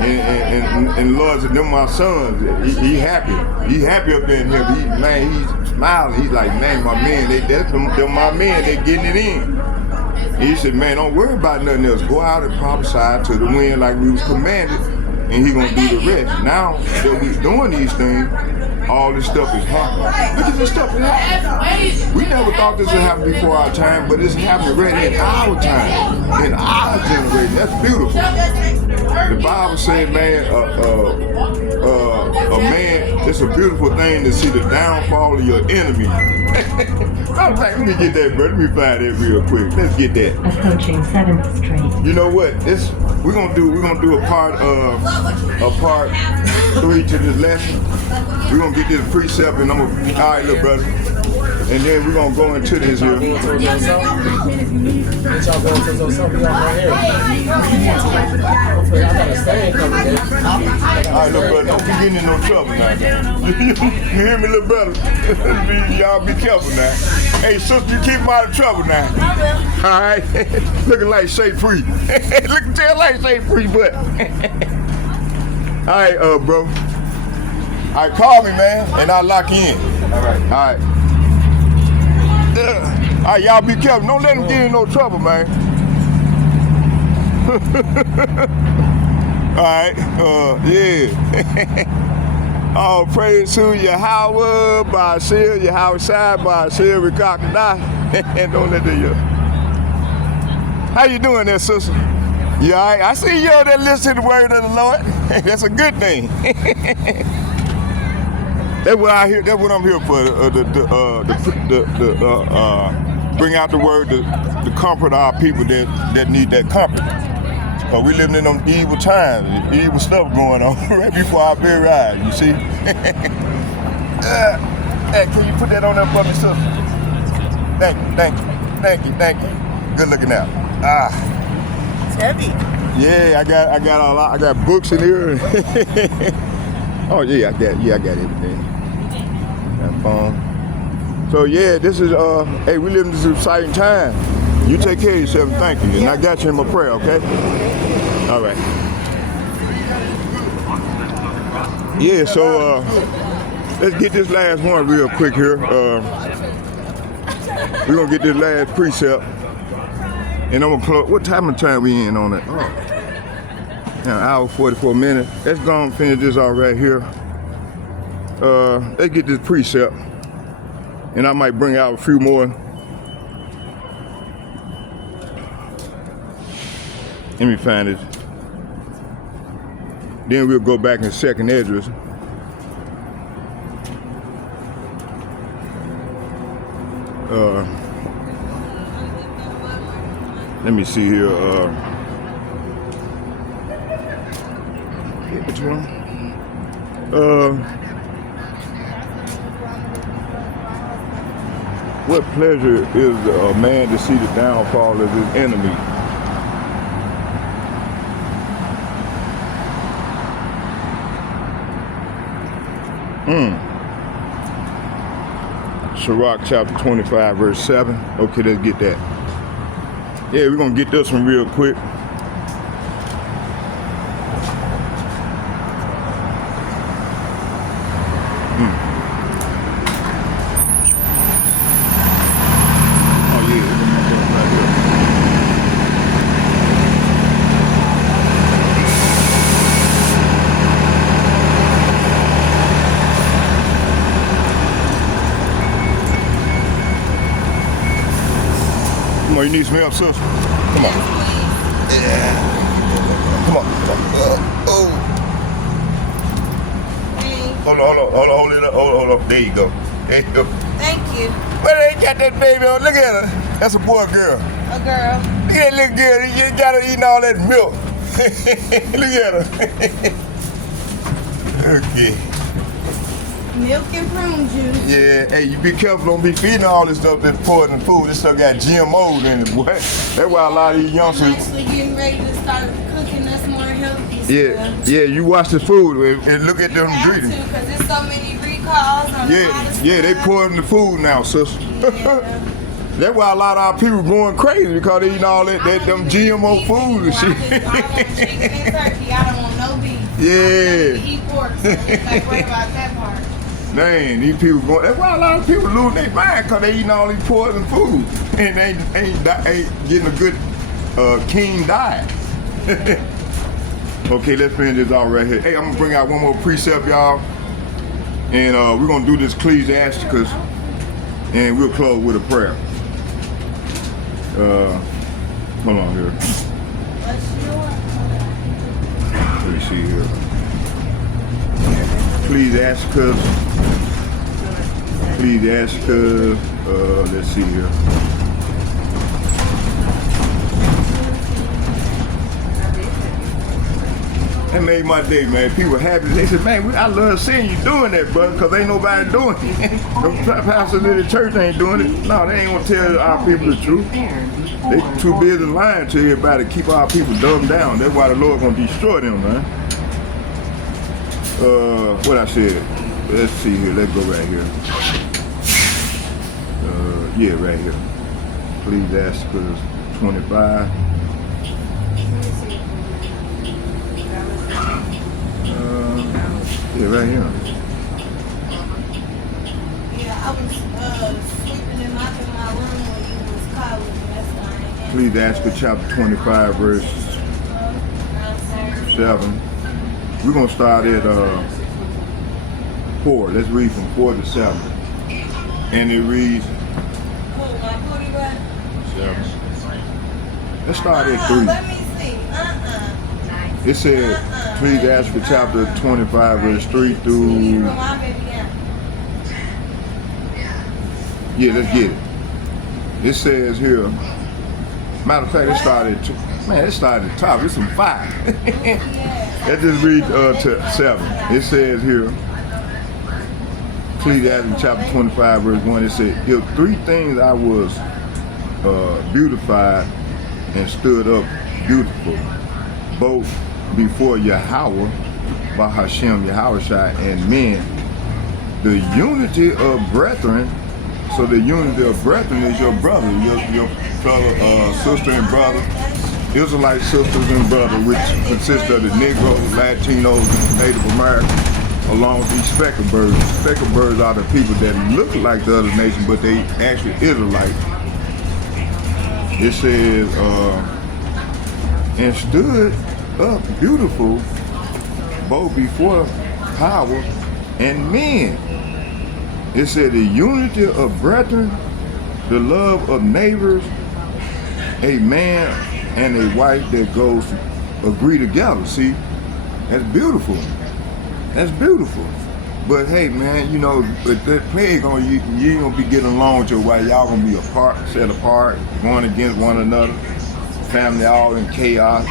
And the Lord said, them my sons. He happy. He happy up in here. He's smiling. He's like, man, my man, them my men, they getting it in. He said, man, don't worry about nothing else. Go out and prophesy to the wind like we was commanded, and he gonna do the rest. Now that we doing these things, all this stuff is happening. Look at this stuff is happening. We never thought this would happen before our time, but it's happening right in our time, in our generation. That's beautiful. The Bible said, man, a man, it's a beautiful thing to see the downfall of your enemy. I'm like, let me get that, bro. Let me find that real quick. Let's get that. Approaching 7th Street. You know what? We're gonna do a part 3 to this lesson. We're gonna get this precept, and I'm gonna, all right, little brother. And then we're gonna go into this here. Alright, little brother, don't be getting in no trouble now. You hear me, little brother? Y'all be careful now. Hey, sister, you keep him out of trouble now. Alright? Looking like Shay Free. Looking like Shay Free, but. Alright, bro. Alright, call me, man, and I'll lock you in. Alright. Alright, y'all be careful. Don't let them get in no trouble, man. Alright, yeah. All praise to Yahweh, Ba'ashir, Yahweh Shai, Ba'ashir, Rekah. And don't let them. How you doing there, sister? You alright? I see you there listening to the word of the Lord. That's a good thing. That's what I hear. That's what I'm here for. Bring out the word to comfort our people that need that comfort. But we living in them evil times, evil stuff going on right before our very eyes. You see? Hey, can you put that on there for me, sister? Thank you. Good looking out. It's heavy. Yeah, I got books in here. Oh yeah, I got everything. Got phone. So yeah, this is hey, we live in this exciting time. You take care of yourself and thank you. And I got you in my prayer, okay? All right. Yeah, so let's get this last one real quick here. We're gonna get this last precept. And I'm gonna close. What time we in on it? Oh. Now, an hour 44 minutes. Let's go and finish this all right here. Let's get this precept. And I might bring out a few more. Let me find it. Then we'll go back in 2Esdras. Let me see here. Which one? What pleasure is a man to see the downfall of his enemy? Sirach chapter 25, verse 7. Okay, let's get that. Yeah, we're gonna get this one real quick. on, you need some help, sister? Come on. Yeah. Come on. Oh. Hold it up. Hold up. There you go. There you go. Thank you. But they got that baby on. Look at her. That's a boy or girl. A girl. Look at that little girl. You got her eating all that milk. Look at her. Okay. Milk and prune juice. Yeah, hey, you be careful, don't be feeding all this stuff that's poison food. This stuff got GMOs in it, boy. That's why a lot of these youngsters. I'm actually getting ready to start cooking us more healthy stuff. Yeah, you watch the food and look at them ingredients. Because there's so many recalls on a lot of Yeah, they poison the food now, sister. Yeah. That's why a lot of our people going crazy because they eating all them GMO food and shit. I want chicken and turkey. I don't want no beef. Yeah. I eat pork, so like, worry about that part. Dang, these people going. That's why a lot of people lose their mind because they eating all these poison food and they ain't getting a good keen diet. Okay, let's finish this out right here. Hey, I'm gonna bring out one more precept, y'all, and we're gonna do this Ecclesiasticus, and we'll close with a prayer. Hold on here. Let me see here. Ecclesiasticus. Let's see here. That made my day, man. People happy. They said, man, I love seeing you doing that, brother, because ain't nobody doing it. The pastors in the church ain't doing it. No, they ain't gonna tell our people the truth. They too busy lying to everybody to keep our people dumbed down. That's why the Lord gonna destroy them, man. What I said. Let's see here. Let's go right here. Yeah, right here. Ecclesiasticus 25. Yeah, right here. Yeah, I was sweeping and mopping my room when you was calling. That's fine. Ecclesiasticus chapter 25, verse 7. We're going to start at 4. Let's read from 4 to 7. And it reads 7. Let's start at 3. Let me see. It said Ecclesiasticus chapter 25, verse 3 through. Yeah, let's get it. It says here. Matter of fact, it started at 2. Man, it started at the top. It's some 5. Let's just read to 7. It says here, Ecclesiasticus chapter 25, verse 1. It said, "If 3 things I was beautified and stood up beautiful, both before Yahweh, by Hashem, Yahushua, and men, the unity of brethren." So the unity of brethren is your brother, your fellow sister and brother, Israelite sisters and brothers, which consist of the Negroes, Latinos, Native Americans, along with these speckled birds. Speckled birds are the people that look like the other nation, but they actually Israelites. It says, and stood up beautiful both before power and men. It said the unity of brethren, the love of neighbors, a man and a wife that goes to agree together. See, that's beautiful. That's beautiful. But hey, man, you know, but that plague on you, you ain't gonna be getting along with your wife. Y'all gonna be apart, set apart, going against one another. Family all in chaos.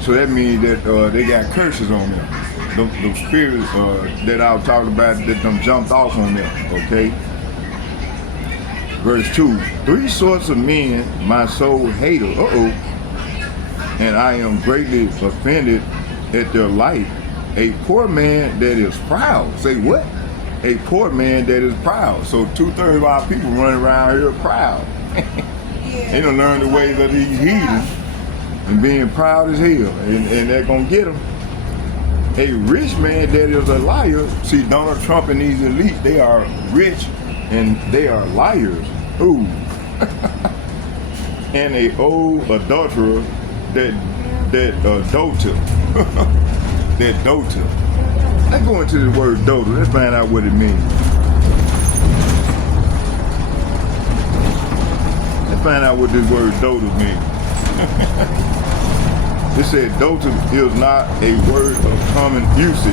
So that means that they got curses on them. The spirits that I was talking about, that them jumped off on them, okay? Verse 2, 3 sorts of men my soul hated, and I am greatly offended at their life. A poor man that is proud. Say what? A poor man that is proud. So 2/3 of our people running around here proud. They don't learn the ways of these heathens and being proud as hell, and they're gonna get them. A rich man that is a liar. See, Donald Trump and these elites, they are rich and they are liars. Ooh. And a old adulterer that doter. That doter. Let's go into the word doter. Let's find out what it means. Let's find out what this word dota means. It said dota is not a word of common usage.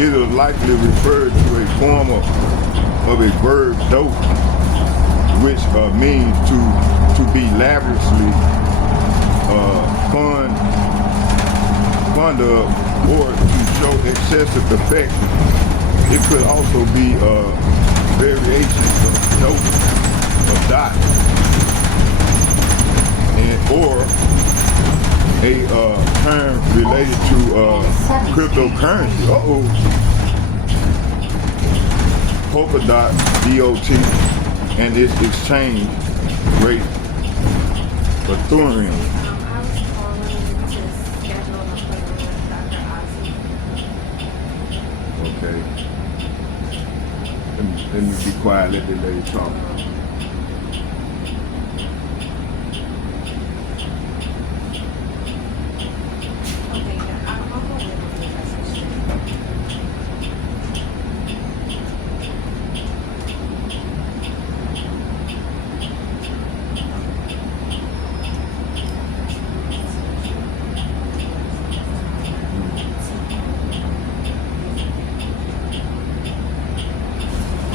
It is likely referred to a form of a verb dote, which means to be lavishly fond of or to show excessive affection. It could also be variations of dote, of dot, or a term related to cryptocurrency. Polka dot, DOT, and its exchange rate, Ethereum. Okay. Let me be quiet, let the lady talk.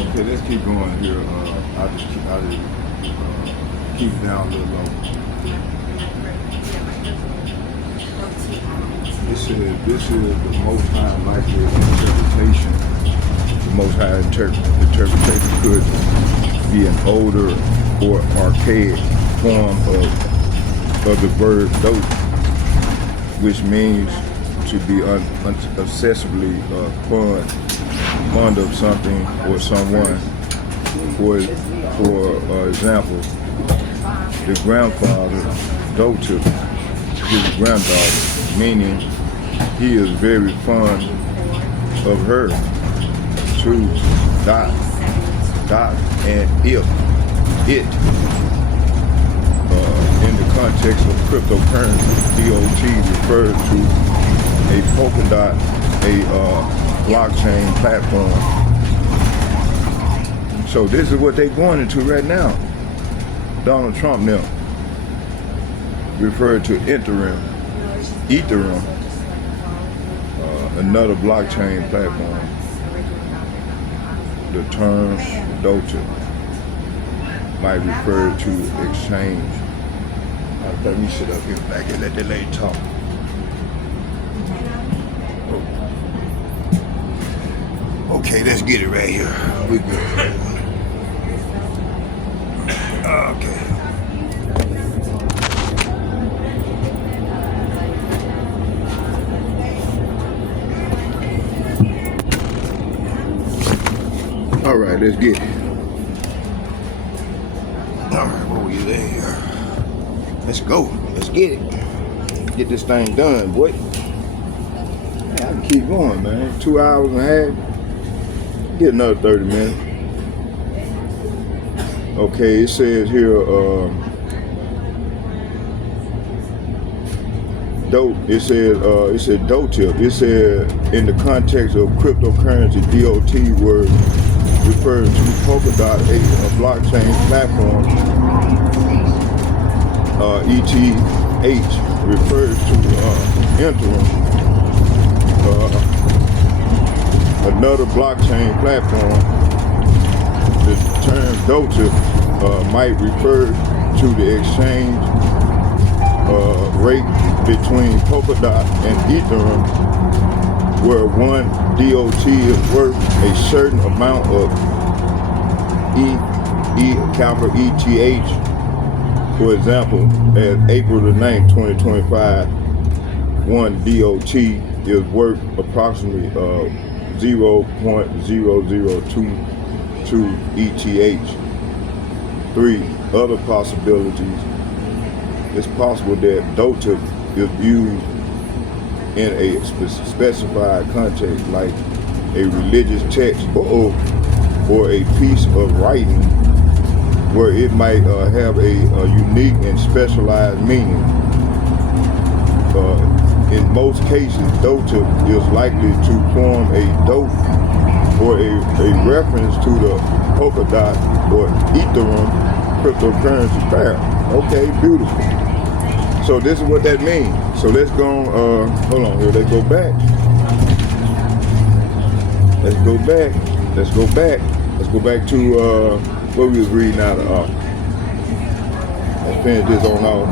Okay, let's keep going here. I'll just keep down a little low. This is the most high likely interpretation. The most high interpretation could be an older or archaic form of the verb dote, which means to be obsessively fond of something or someone. For example, the grandfather doted his granddaughter, meaning he is very fond of her. Choose dot and it. In the context of cryptocurrency, DOT refers to a polka dot, a blockchain platform. So this is what they're going into right now. Donald Trump now referred to Ethereum, another blockchain platform. The term Doja might refer to exchange. Let me sit up here back and let the lady talk. Okay, let's get it right here. We good. Okay. All right, let's get it. All right, what were you there? Let's go. Let's get it. Get this thing done, boy. Man, I can keep going, man. 2 hours and a half. Get another 30 minutes. Okay, it says here, dote. It said dote tip. It said in the context of cryptocurrency, DOT word refers to Polkadot, a blockchain platform. ETH refers to Ethereum, another blockchain platform. The term dote might refer to the exchange rate between Polkadot and Ethereum, where one DOT is worth a certain amount of capital ETH. For example, at April the 9th, 2025, one DOT is worth approximately 0.0022 ETH. 3 other possibilities. It's possible that DOTA is used in a specified context, like a religious text or a piece of writing, where it might have a unique and specialized meaning. In most cases, DOTA is likely to form a dote or a reference to the Polkadot or Ethereum cryptocurrency pair. Okay, beautiful. So this is what that means. So let's go, hold on here, let's go back. Let's go back to what we was reading out of. Let's finish this on off.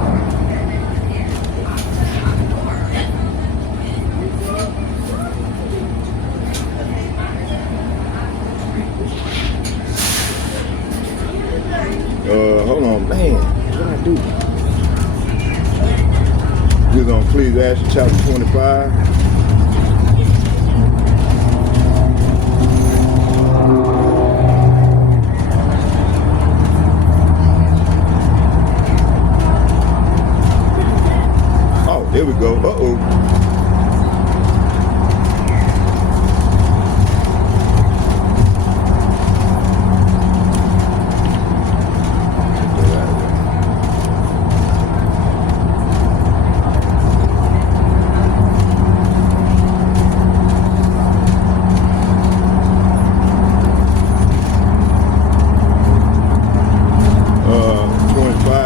Hold on, man. What I do? We're gonna Ecclesiastes chapter 25. Oh, there we go. Uh-oh.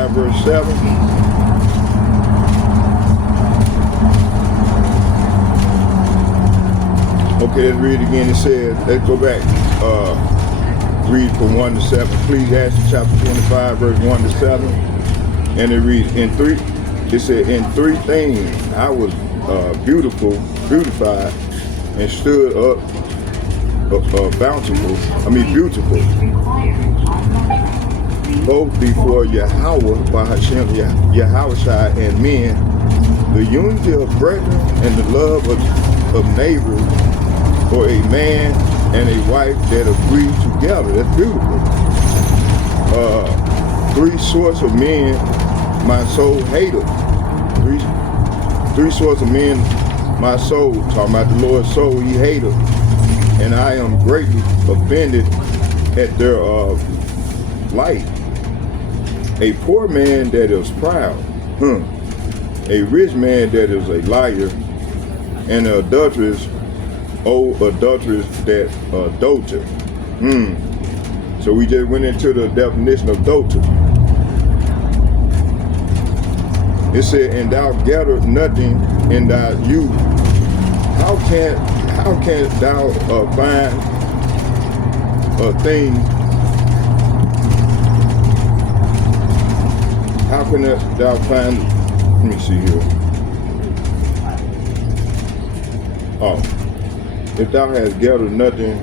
Verse 7. Okay, let's read it again. It says, let's go back, read from 1 to 7. Ecclesiastes chapter 25, verse 1 to 7. And it reads, it said, in three things I was beautified, and stood up beautiful. Both before Yahweh, by Hashem, Yahushua, and men, the unity of brethren and the love of neighbors, for a man and a wife that agree together. That's beautiful. Three sorts of men my soul hated. Three sorts of men my soul, talking about the Lord's soul, he hated. And I am greatly offended at their light. A poor man that is proud, a rich man that is a liar, and an adulteress, that adulterer. So we just went into the definition of adultery. It said, and thou gather nothing in thy youth. How can thou find a thing? How can thou find, let me see here. Oh, if thou hast gathered nothing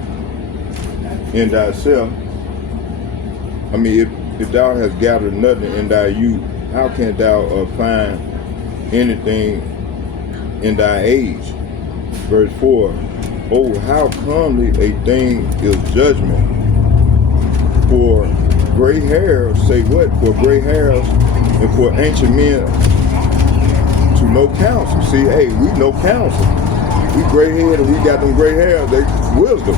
in thyself, if thou hast gathered nothing in thy youth, how can thou find anything in thy age? Verse 4, oh, how comely a thing is judgment. For gray hairs, say what? For gray hairs and for ancient men to know counsel. See, hey, we know counsel. We gray head and we got them gray hairs, they wisdom.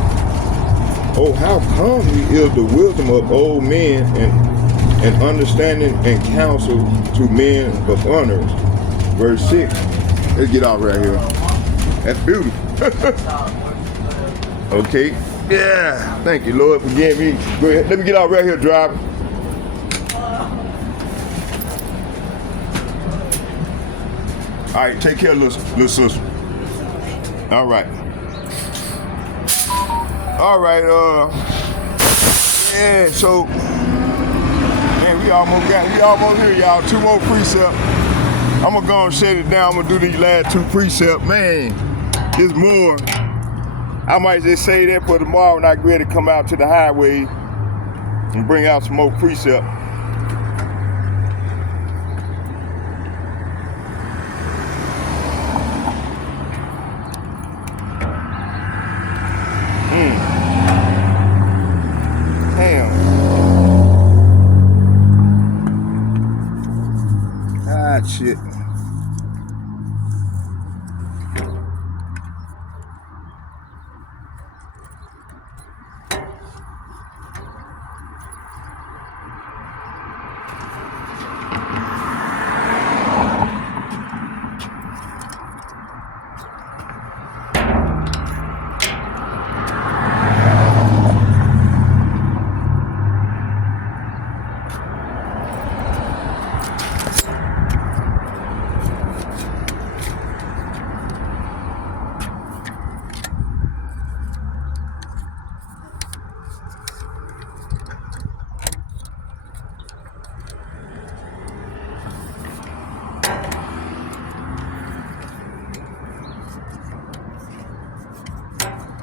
Oh, how comely is the wisdom of old men and understanding and counsel to men of honors. Verse 6. Let's get out right here. That's beautiful. Okay. Yeah. Thank you, Lord, for getting me. Go ahead. Let me get out right here, driver. All right. Take care, little sister. All right. All right. Yeah. So, man, we almost here, y'all. 2 more precepts. I'm gonna go and shut it down. I'm gonna do these last 2 precepts. Man, there's more. I might just say that for tomorrow when I get ready to come out to the highway and bring out some more precepts. Damn. Ah, shit.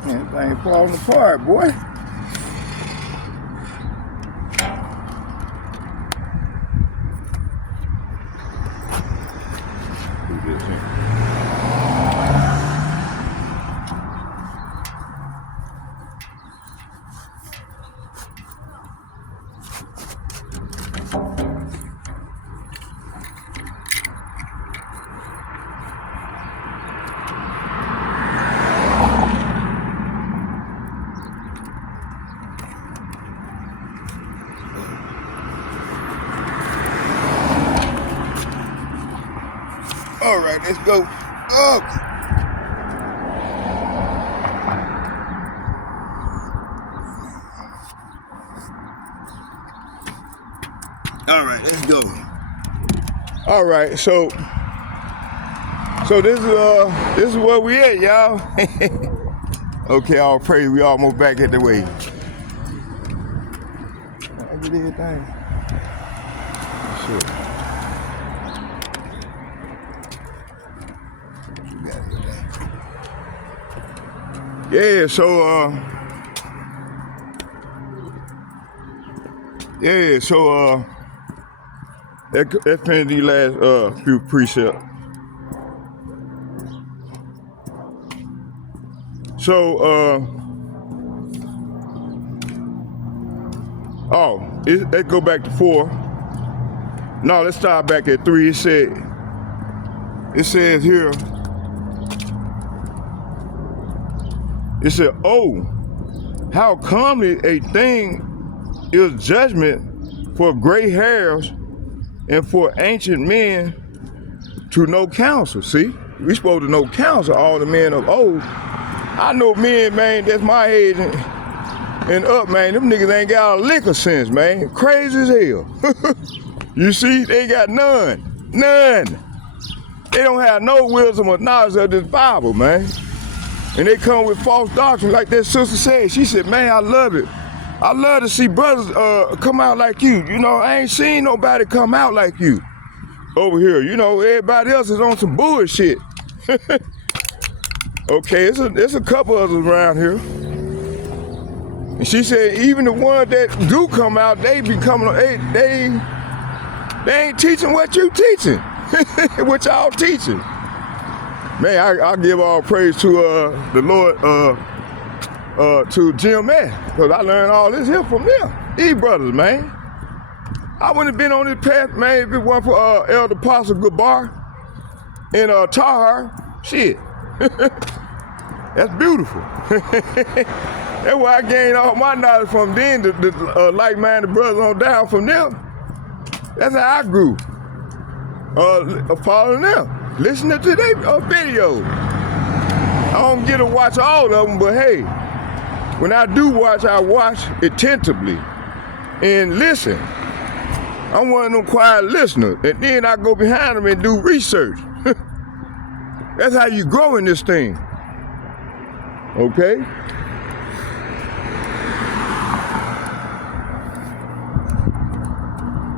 Man, thing falling apart, boy. Do this here. All right, let's go up. All right, let's go. All right, so this is where we at, y'all. Okay, all praise. We almost back at the way. I get everything. Sure. Yeah, so that's been the last few precepts. So let's go back to 4. No, let's start back at 3. It says here. It said, "Oh, how comely a thing is judgment for gray hairs and for ancient men to know counsel." See, we supposed to know counsel, all the men of old. I know men, man, that's my age and up, man. Them niggas ain't got a lick of sense, man. Crazy as hell. You see, they got none. They don't have no wisdom or knowledge of this Bible, man. And they come with false doctrine, like that sister said. She said, man, I love it. I love to see brothers come out like you. You know, I ain't seen nobody come out like you over here. You know, everybody else is on some bullshit. Okay, it's a couple of us around here. And she said, even the ones that do come out, they ain't teaching what you teaching, what y'all teaching. Man, I give all praise to the Lord, to Jim S, because I learned all this here from them. These brothers, man. I wouldn't have been on this path, man, if it weren't for Elder Apostle Gabar and Tahar. Shit. That's beautiful. That's where I gained all my knowledge from then, the like-minded brothers on down from them. That's how I grew, following them. Listening to their videos. I don't get to watch all of them, but hey, when I do watch, I watch attentively and listen. I'm one of them quiet listeners, and then I go behind them and do research. That's how you grow in this thing. Okay?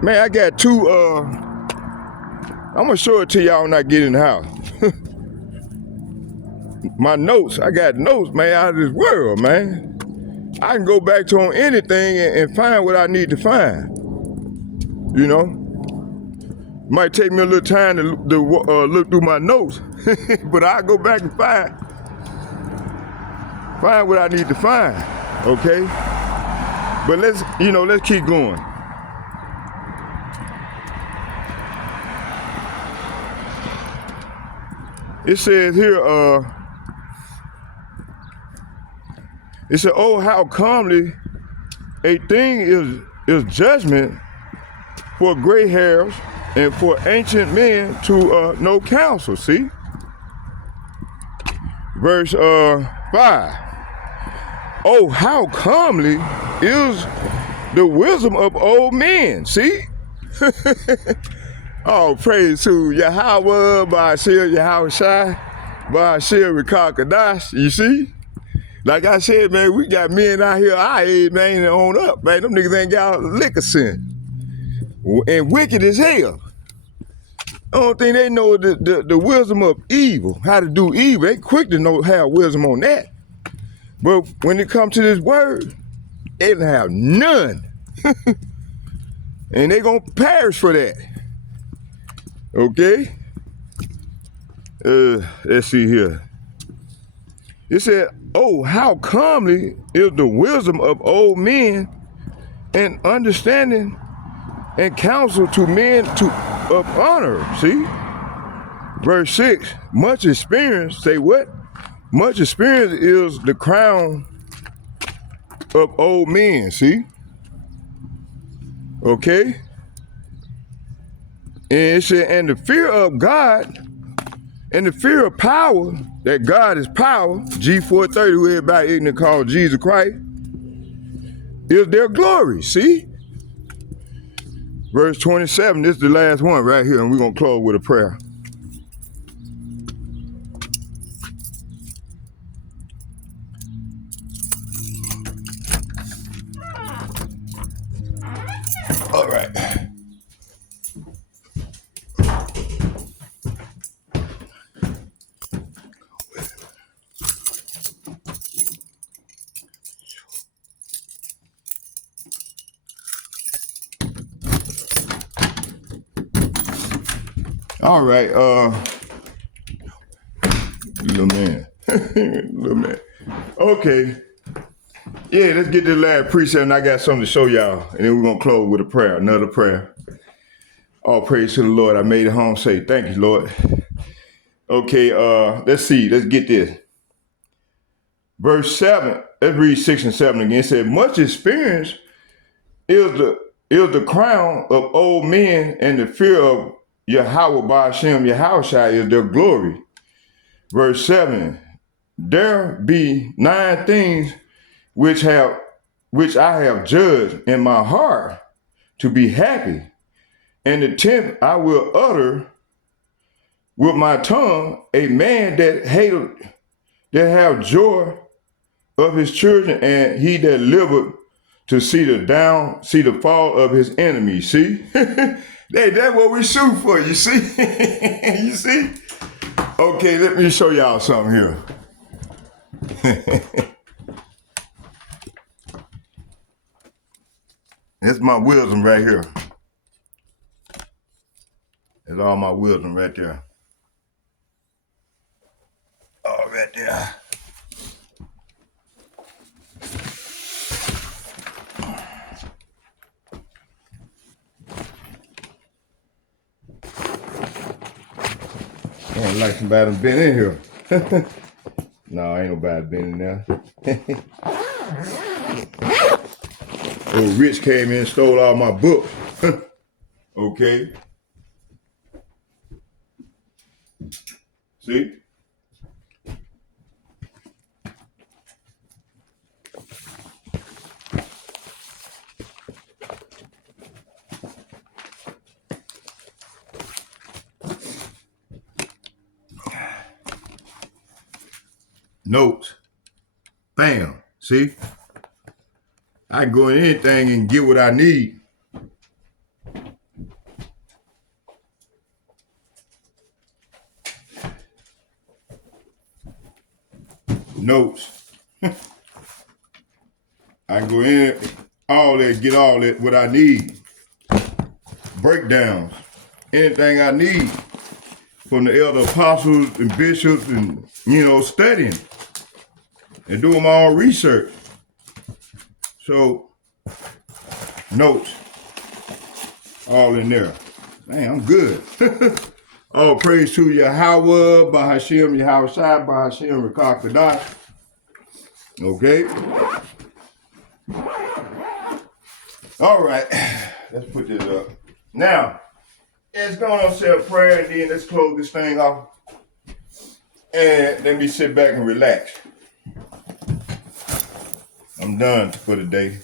Man, I got 2 I'm gonna show it to y'all when I get in the house. My notes, I got notes, man, out of this world, man. I can go back to on anything and find what I need to find. You know? Might take me a little time to look through my notes, but I'll go back and find what I need to find, okay? But let's keep going. It says here, it said, "Oh, how comely a thing is judgment for gray hairs and for ancient men to know counsel." See? Verse 5. "Oh, how comely is the wisdom of old men." See? Oh, praise to Yahweh, Ba'ashir Yahweh Shai, Ba'ashir Rekakadash. You see? Like I said, man, we got men out here our age, man, and on up, man. Them niggas ain't got a lick of sense. And wicked as hell. I don't think they know the wisdom of evil, how to do evil. They quick to have wisdom on that. But when it comes to this word, they don't have none. And they gonna perish for that. Okay? Let's see here. It said, oh, how comely is the wisdom of old men, and understanding and counsel to men of honor. See? Verse 6, much experience, say what? Much experience is the crown of old men, see? Okay? And it said, and the fear of God and the fear of power, that God is power, G430, who everybody ignorant called Jesus Christ, is their glory, see? Verse 27, this is the last one right here, and we're going to close with a prayer. All right. All right, little man. Little man. Okay. Yeah, let's get this last precept, and I got something to show y'all. And then we're going to close with a prayer, another prayer. All praise to the Lord. I made it home safe. Thank you, Lord. Okay, let's see. Let's get this. Verse 7. Let's read 6 and 7 again. It said, much experience is the crown of old men, and the fear of Yahweh Ba'ashem Yahushua is their glory. Verse 7. There be 9 things which I have judged in my heart to be happy, and the 10th I will utter with my tongue, a man that have joy of his children, and he that liveth to see the fall of his enemies. See? That's what we shoot for, you see? You see? Okay, let me show y'all something here. That's my wisdom right here. That's all my wisdom right there. All right there. I like somebody been in here. No, ain't nobody been in there. Old Rich came in and stole all my books. Okay. See? Notes. Bam. See? I can go in anything and get what I need. Notes. I can go in all that, get all that, what I need. Breakdowns. Anything I need from the elder apostles and bishops and, studying and doing my own research. So, notes. All in there. Man, I'm good. All praise to Yahweh, Bahashem, Yahushua, Bahashem, Rakak Kadash. Okay. All right. Let's put this up. Now, let's go on and say a prayer, and then let's close this thing off. And let me sit back and relax. I'm done for the day.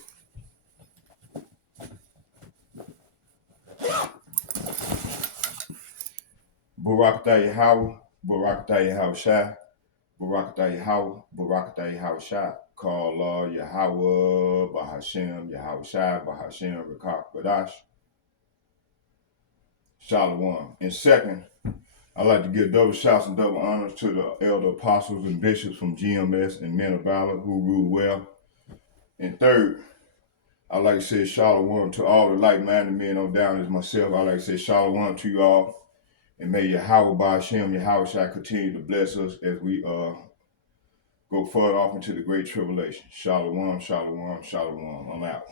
Barakatah Yahweh, Barakatah Yahushua, Barakatah Yahweh, Barakatah Yahushua, call Allah Yahweh, Bahashem, Yahushua, Bahashem, Rakak Badash, Shalom. And second, I'd like to give double shouts and double honors to the elder apostles and bishops from GMS and men of valor who rule well. And third, I'd like to say shalom to all the like-minded men on down as myself. I'd like to say shalom to you all. And may Yahweh Ba'Shem, Yahweh shall continue to bless us as we go further off into the great tribulation. Shalom, shalom, shalom. I'm out.